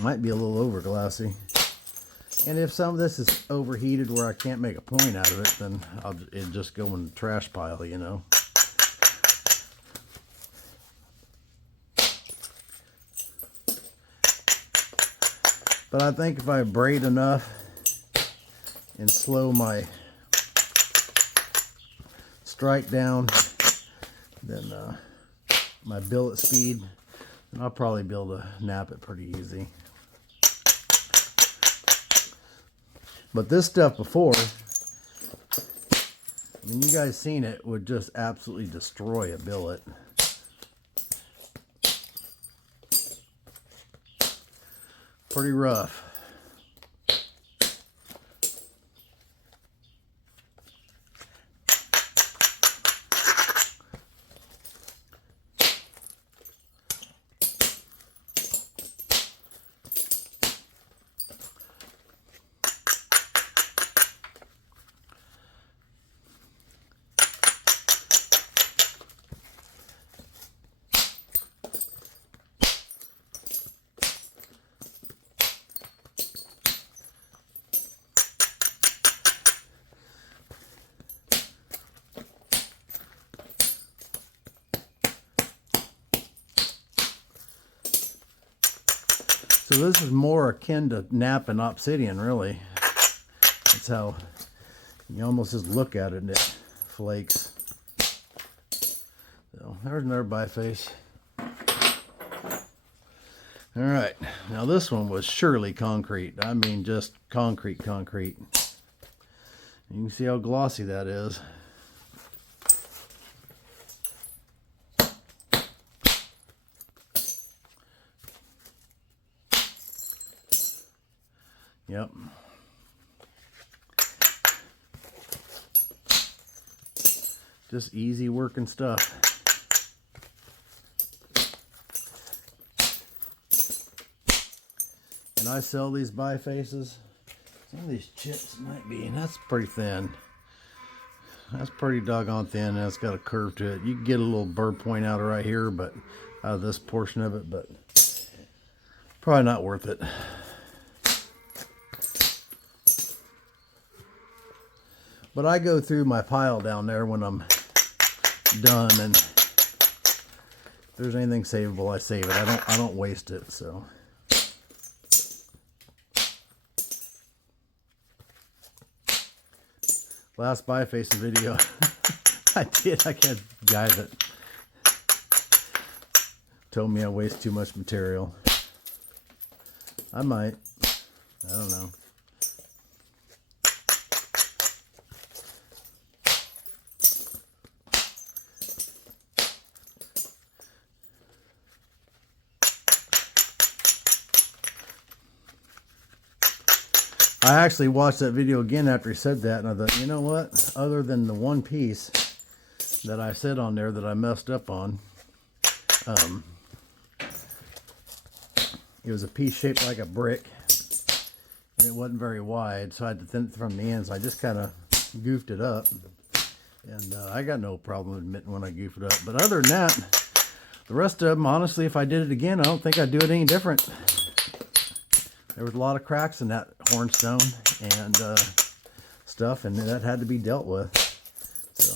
Might be a little over glassy. And if some of this is overheated where I can't make a point out of it, then it'll just go in the trash pile, you know. But I think if I braid enough and slow my strike down, then my billet speed, And I'll probably be able to nap it pretty easy. But this stuff before, I mean, you guys seen it, would just absolutely destroy a billet. Pretty rough. So this is more akin to napping obsidian, really. That's how you almost just look at it and it flakes. So there's another biface. All right, now this one was surely concrete. I mean, just concrete. You can see how glossy that is. Yep. Just easy working stuff. And I sell these bifaces. Some of these chips might be, and that's pretty thin. That's pretty doggone thin, and it's got a curve to it. You can get a little burr point out of right here, but out of this portion of it, but probably not worth it. But I go through my pile down there when I'm done, and if there's anything savable, I save it. I don't waste it. So last bifacing video I can't guide it. Told me I waste too much material. I might. I don't know. I actually watched that video again after he said that, and I thought, you know what? Other than the one piece that I said on there that I messed up on, it was a piece shaped like a brick, and it wasn't very wide, so I had to thin it from the ends. I just kind of goofed it up, and I got no problem admitting when I goof it up. But other than that, the rest of them, honestly, if I did it again, I don't think I'd do it any different. There was a lot of cracks in that hornstone and stuff, and that had to be dealt with. So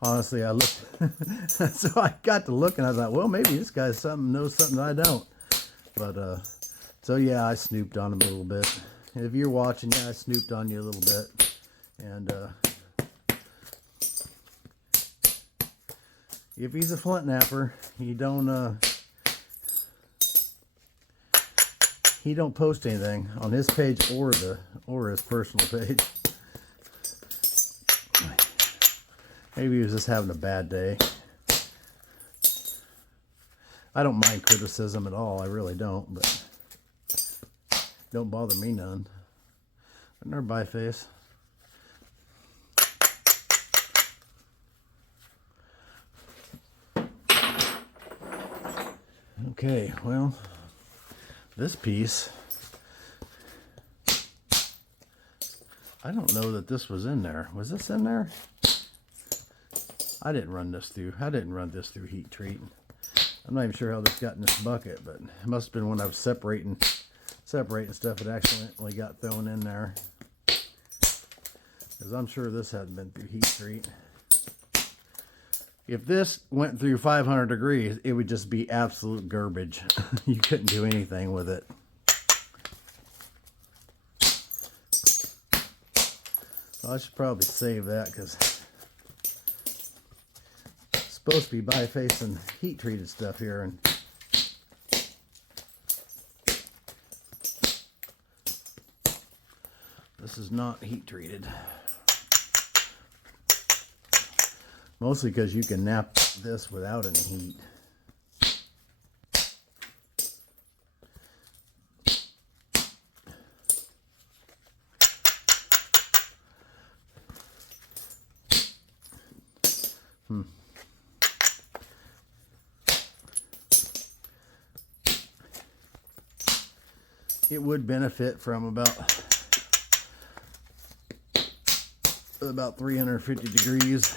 honestly, I looked, so I got to look, and I thought, well, maybe this guy knows something I don't. But so yeah, I snooped on him a little bit. If you're watching, yeah, I snooped on you a little bit, and if he's a flint napper, he don't post anything on his page or his personal page. Maybe he was just having a bad day. I don't mind criticism at all. I really don't, but don't bother me none. Another biface. Okay, well, this piece, I don't know that this was in there. Was this in there? I didn't run this through heat treat. I'm not even sure how this got in this bucket, but it must have been when I was separating stuff, it accidentally got thrown in there. Because I'm sure this hadn't been through heat treat. If this went through 500 degrees, it would just be absolute garbage. You couldn't do anything with it. Well, I should probably save that, because it's supposed to be bifacing heat treated stuff here, and this is not heat treated. Mostly because you can nap this without any heat. It would benefit from about 350 degrees.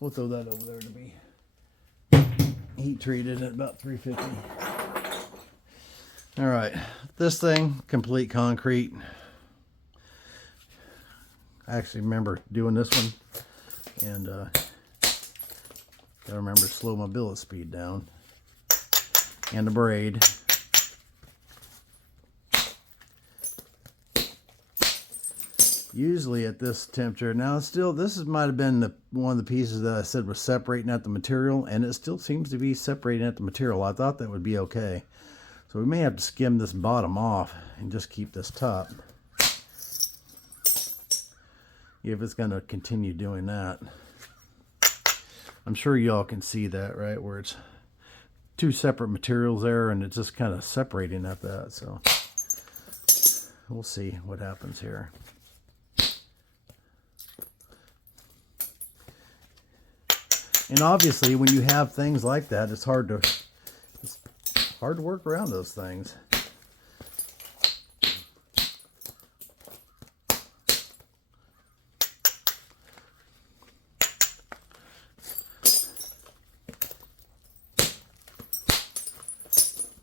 We'll throw that over there to be heat treated at about 350. All right, this thing, complete concrete. I actually remember doing this one, and gotta remember to slow my billet speed down and the braid. Usually at this temperature, now it's still, this might have been one of the pieces that I said was separating at the material, and it still seems to be separating at the material. I thought that would be okay. So we may have to skim this bottom off and just keep this top, if it's going to continue doing that. I'm sure y'all can see that, right, where it's two separate materials there, and it's just kind of separating at that. So we'll see what happens here. And obviously, when you have things like that, it's hard to work around those things.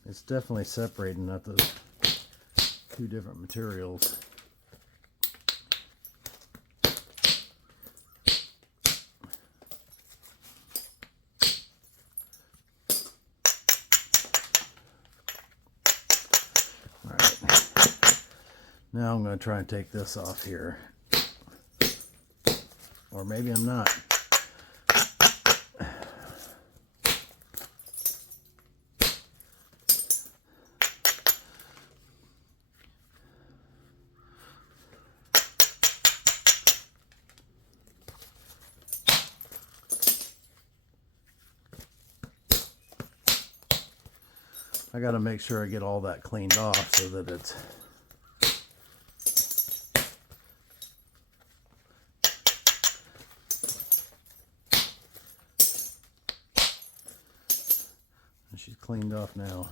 It's definitely separating at those two different materials. Now I'm going to try and take this off here. Or maybe I'm not. I got to make sure I get all that cleaned off so that it's she's cleaned off now.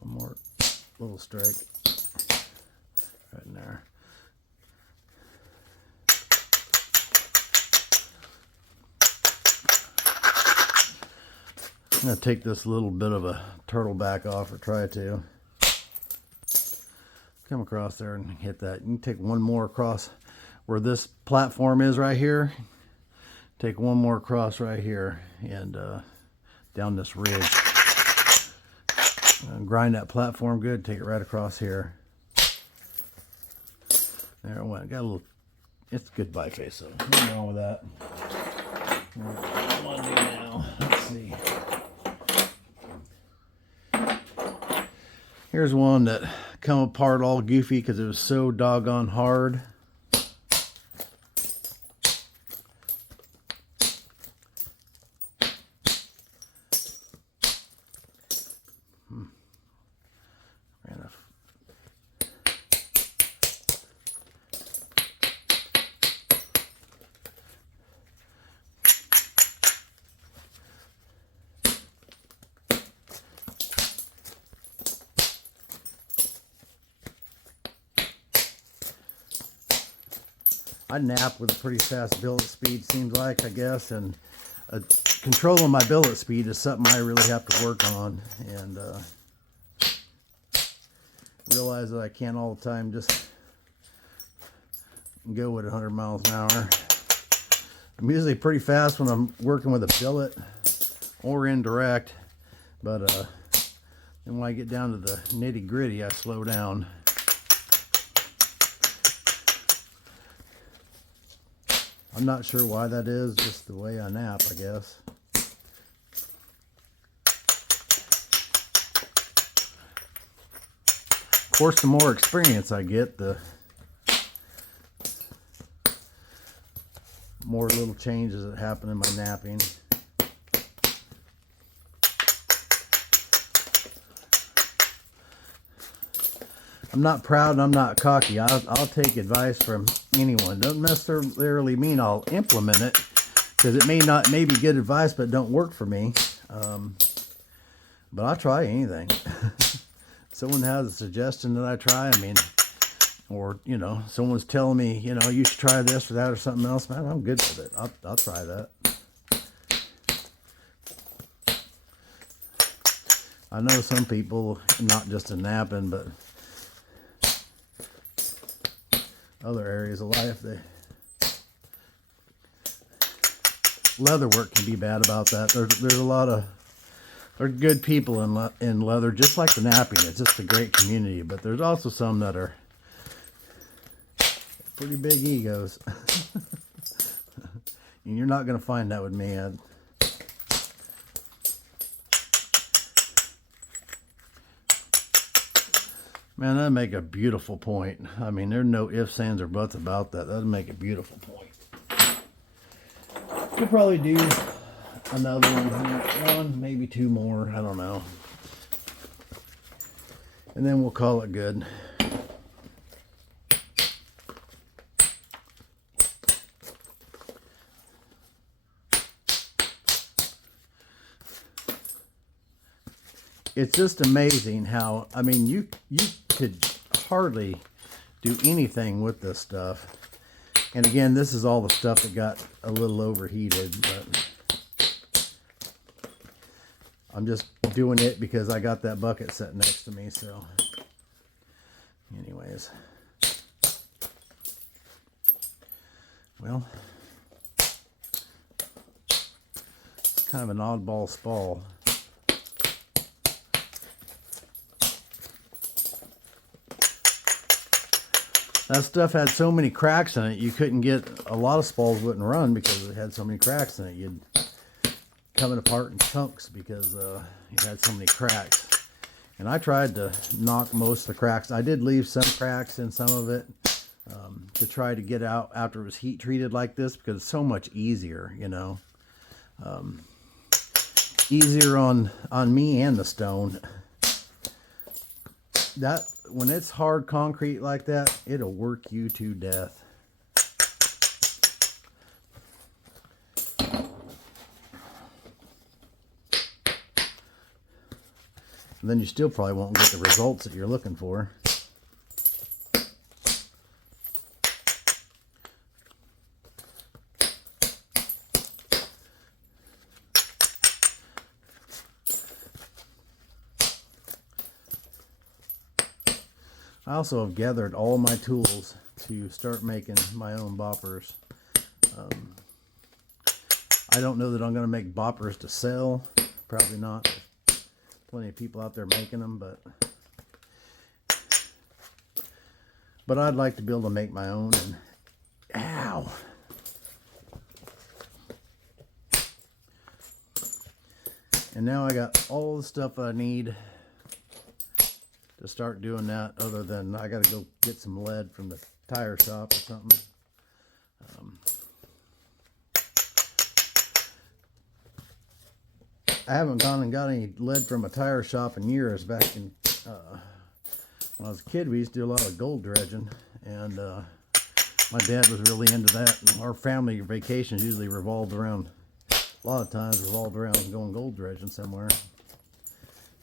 One more little strike right in there. I'm going to take this little bit of a turtle back off, or try to. Come across there and hit that. You can take one more across where this platform is right here. Take one more across right here and down this ridge. Grind that platform good. Take it right across here. There it went. Got a little. It's good biface, so nothing wrong with that. All right, what I want to do now. Let's see. Here's one that come apart all goofy because it was so doggone hard. I nap with a pretty fast billet speed, seems like, I guess, and controlling my billet speed is something I really have to work on, and realize that I can't all the time just go at 100 miles an hour. I'm usually pretty fast when I'm working with a billet or indirect, but then when I get down to the nitty gritty, I slow down. I'm not sure why that is, just the way I nap, I guess. Of course, the more experience I get, the more little changes that happen in my napping. I'm not proud and I'm not cocky. I'll take advice from anyone. Doesn't necessarily mean I'll implement it, because it may be good advice but don't work for me. But I'll try anything. Someone has a suggestion that I try, I mean, or you know, someone's telling me, you know, you should try this or that or something else, man, I'm good with it. I'll try that. I know some people, not just in napping, but other areas of life, leather work can be bad about that. There's a lot of, there's good people in leather, just like the napping. It's just a great community, but there's also some that are pretty big egos. And you're not going to find that with me. Man, that'd make a beautiful point. I mean, there's no ifs, ands, or buts about that. That'd make a beautiful point. Could probably do another one here. One, maybe two more. I don't know. And then we'll call it good. It's just amazing how, I mean, you could hardly do anything with this stuff. And again, this is all the stuff that got a little overheated, but I'm just doing it because I got that bucket sitting next to me, so anyways. Well, it's kind of an oddball spall. That stuff had so many cracks in it, you couldn't get, a lot of spalls wouldn't run because it had so many cracks in it. You'd coming apart in chunks because it had so many cracks. And I tried to knock most of the cracks. I did leave some cracks in some of it to try to get out after it was heat treated like this, because it's so much easier, you know. Easier on me and the stone. That, when it's hard concrete like that, it'll work you to death. And then you still probably won't get the results that you're looking for. I also have gathered all my tools to start making my own boppers. I don't know that I'm going to make boppers to sell. Probably not. There's plenty of people out there making them, but I'd like to be able to make my own. And ow! And now I got all the stuff I need to start doing that, other than I got to go get some lead from the tire shop or something. I haven't gone and got any lead from a tire shop in years. Back in when I was a kid, we used to do a lot of gold dredging, and my dad was really into that. And our family vacations usually revolved around, a lot of times revolved around going gold dredging somewhere.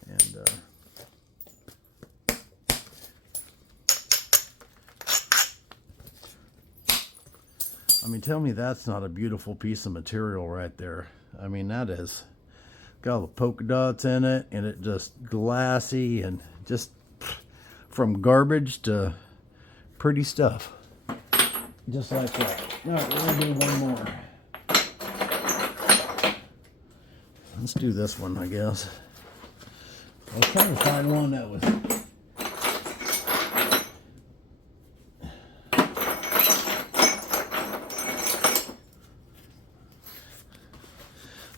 And I mean, tell me that's not a beautiful piece of material right there. I mean, that is got all the polka dots in it, and it just glassy and just from garbage to pretty stuff. Just like that. All right, we're gonna do one more. Let's do this one, I guess. I was trying to find one that was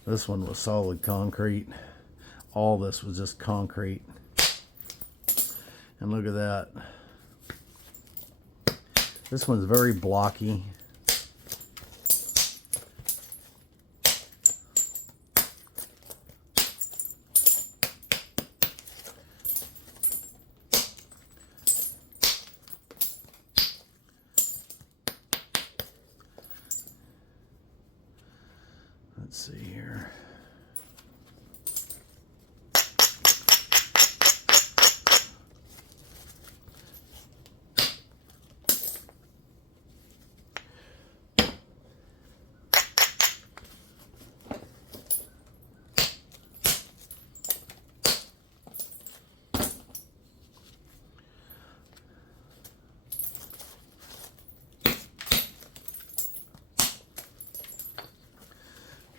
this one was solid concrete. All this was just concrete. And look at that. This one's very blocky. Let's see here.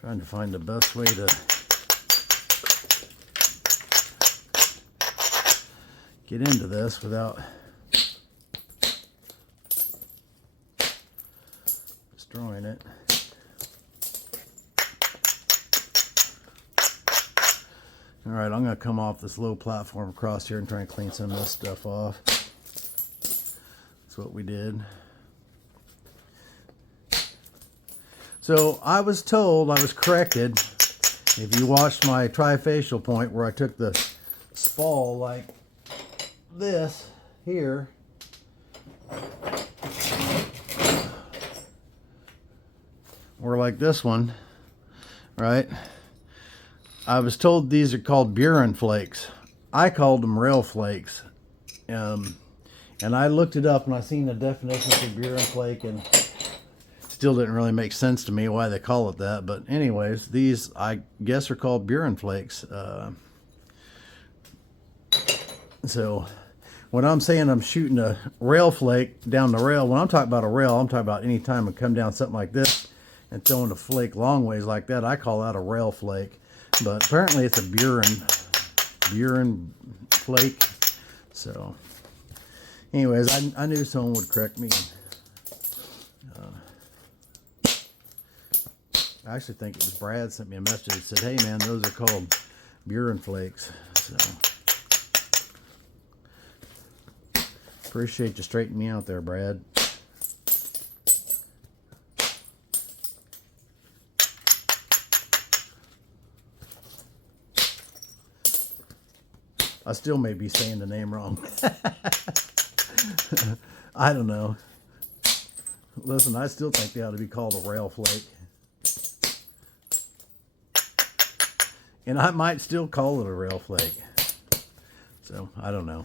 Trying to find the best way to get into this without destroying it. All right, I'm going to come off this low platform across here and try and clean some of this stuff off. That's what we did. So I was told, I was corrected, if you watched my trifacial point where I took the spall like this here, or like this one, right? I was told these are called Buren flakes. I called them rail flakes. And I looked it up and I seen the definition for Buren flake, and still didn't really make sense to me why they call it that. But anyways, these I guess are called Buren flakes. So when I'm saying I'm shooting a rail flake down the rail, when I'm talking about a rail, I'm talking about any time I come down something like this and throwing a flake long ways like that, I call that a rail flake. But apparently it's a Buren flake. So anyways, I knew someone would correct me. I actually think it was Brad sent me a message that said, hey man, those are called Buren flakes. So appreciate you straightening me out there, Brad. I still may be saying the name wrong. I don't know. Listen, I still think they ought to be called a rail flake. And I might still call it a rail flake. So, I don't know.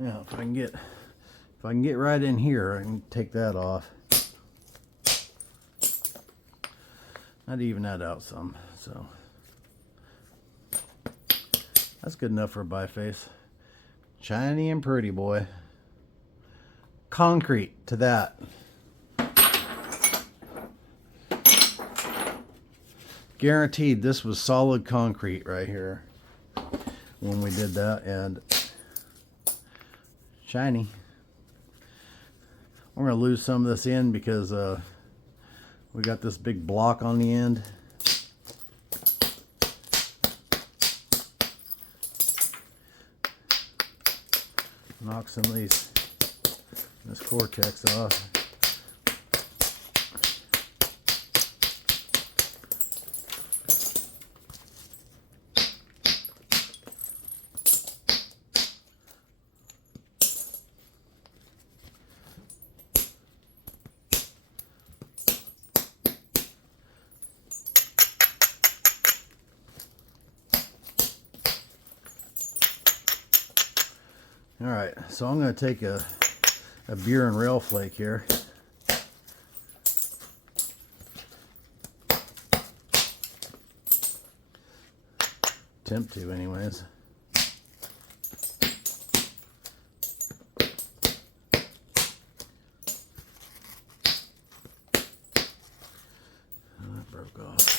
Yeah, if I can get right in here, I can take that off. I'd even that out some, so that's good enough for a biface. Shiny and pretty, boy. Concrete to that. Guaranteed this was solid concrete right here when we did that, and shiny. We're going to lose some of this in because we got this big block on the end. Knock some of this cortex off. All right, so I'm going to take a beer and rail flake here. Attempt to, anyways. Oh, that broke off.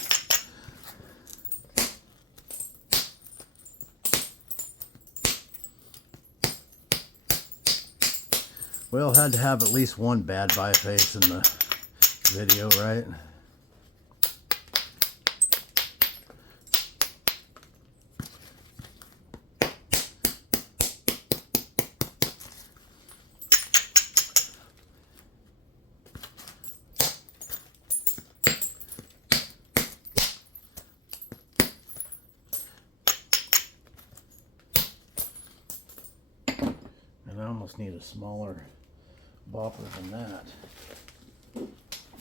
Well, had to have at least one bad biface in the video, right? And I almost need a smaller bopper than that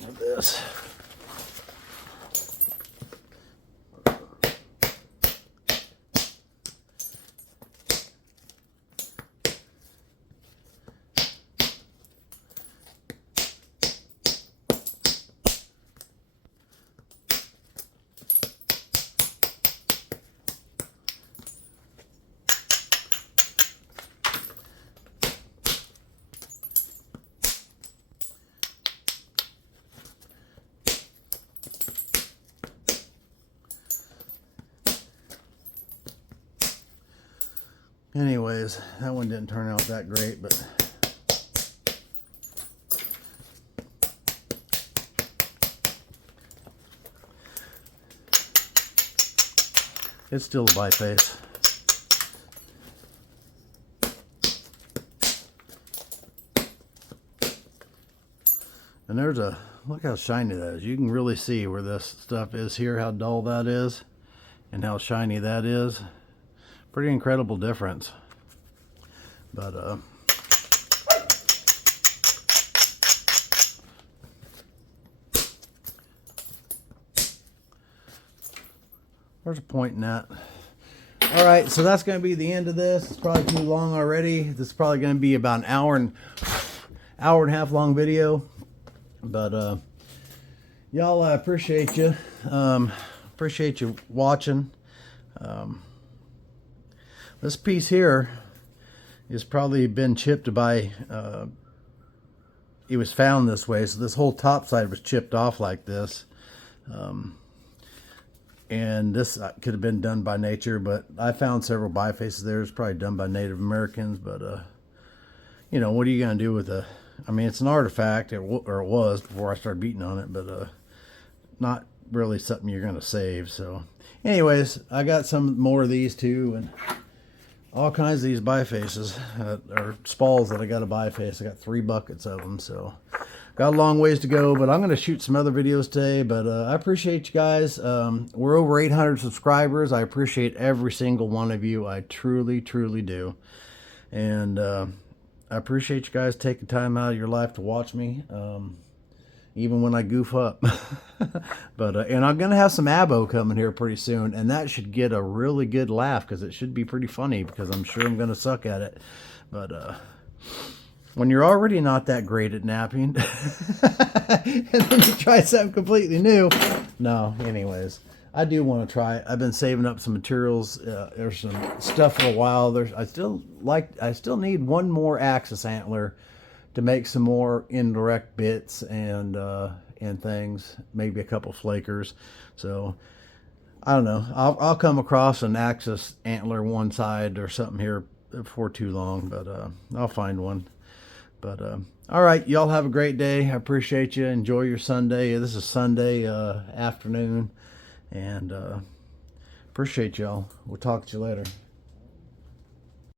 for this. Anyways, that one didn't turn out that great, but it's still a biface. And there's a, look how shiny that is. You can really see where this stuff is here, how dull that is, and how shiny that is. Pretty incredible difference. But there's a point in that. All right, so that's going to be the end of this. It's probably too long already. This is probably going to be about an hour and a half long video. But y'all, I appreciate you. Appreciate you watching. This piece here has probably been chipped by, it was found this way, so this whole top side was chipped off like this. And this could have been done by nature, but I found several bifaces there. It's probably done by Native Americans, but you know, what are you going to do with I mean, it's an artifact, or it was before I started beating on it, but not really something you're going to save. So anyways, I got some more of these too, and all kinds of these bifaces, or spalls that I got to biface. I got 3 buckets of them, so got a long ways to go, but I'm going to shoot some other videos today. But I appreciate you guys. We're over 800 subscribers. I appreciate every single one of you. I truly, truly do. And I appreciate you guys taking time out of your life to watch me, even when I goof up. But and I'm gonna have some abo coming here pretty soon, and that should get a really good laugh, because it should be pretty funny, because I'm sure I'm gonna suck at it. But when you're already not that great at napping and then you try something completely new, no. Anyways, I do want to try it. I've been saving up some materials. There's some stuff for a while. I still need one more axis antler to make some more indirect bits and things, maybe a couple flakers. So I don't know. I'll come across an axis antler one side or something here before too long, but I'll find one. But all right, y'all have a great day. I appreciate you. Enjoy your Sunday. This is Sunday afternoon, and appreciate y'all. We'll talk to you later.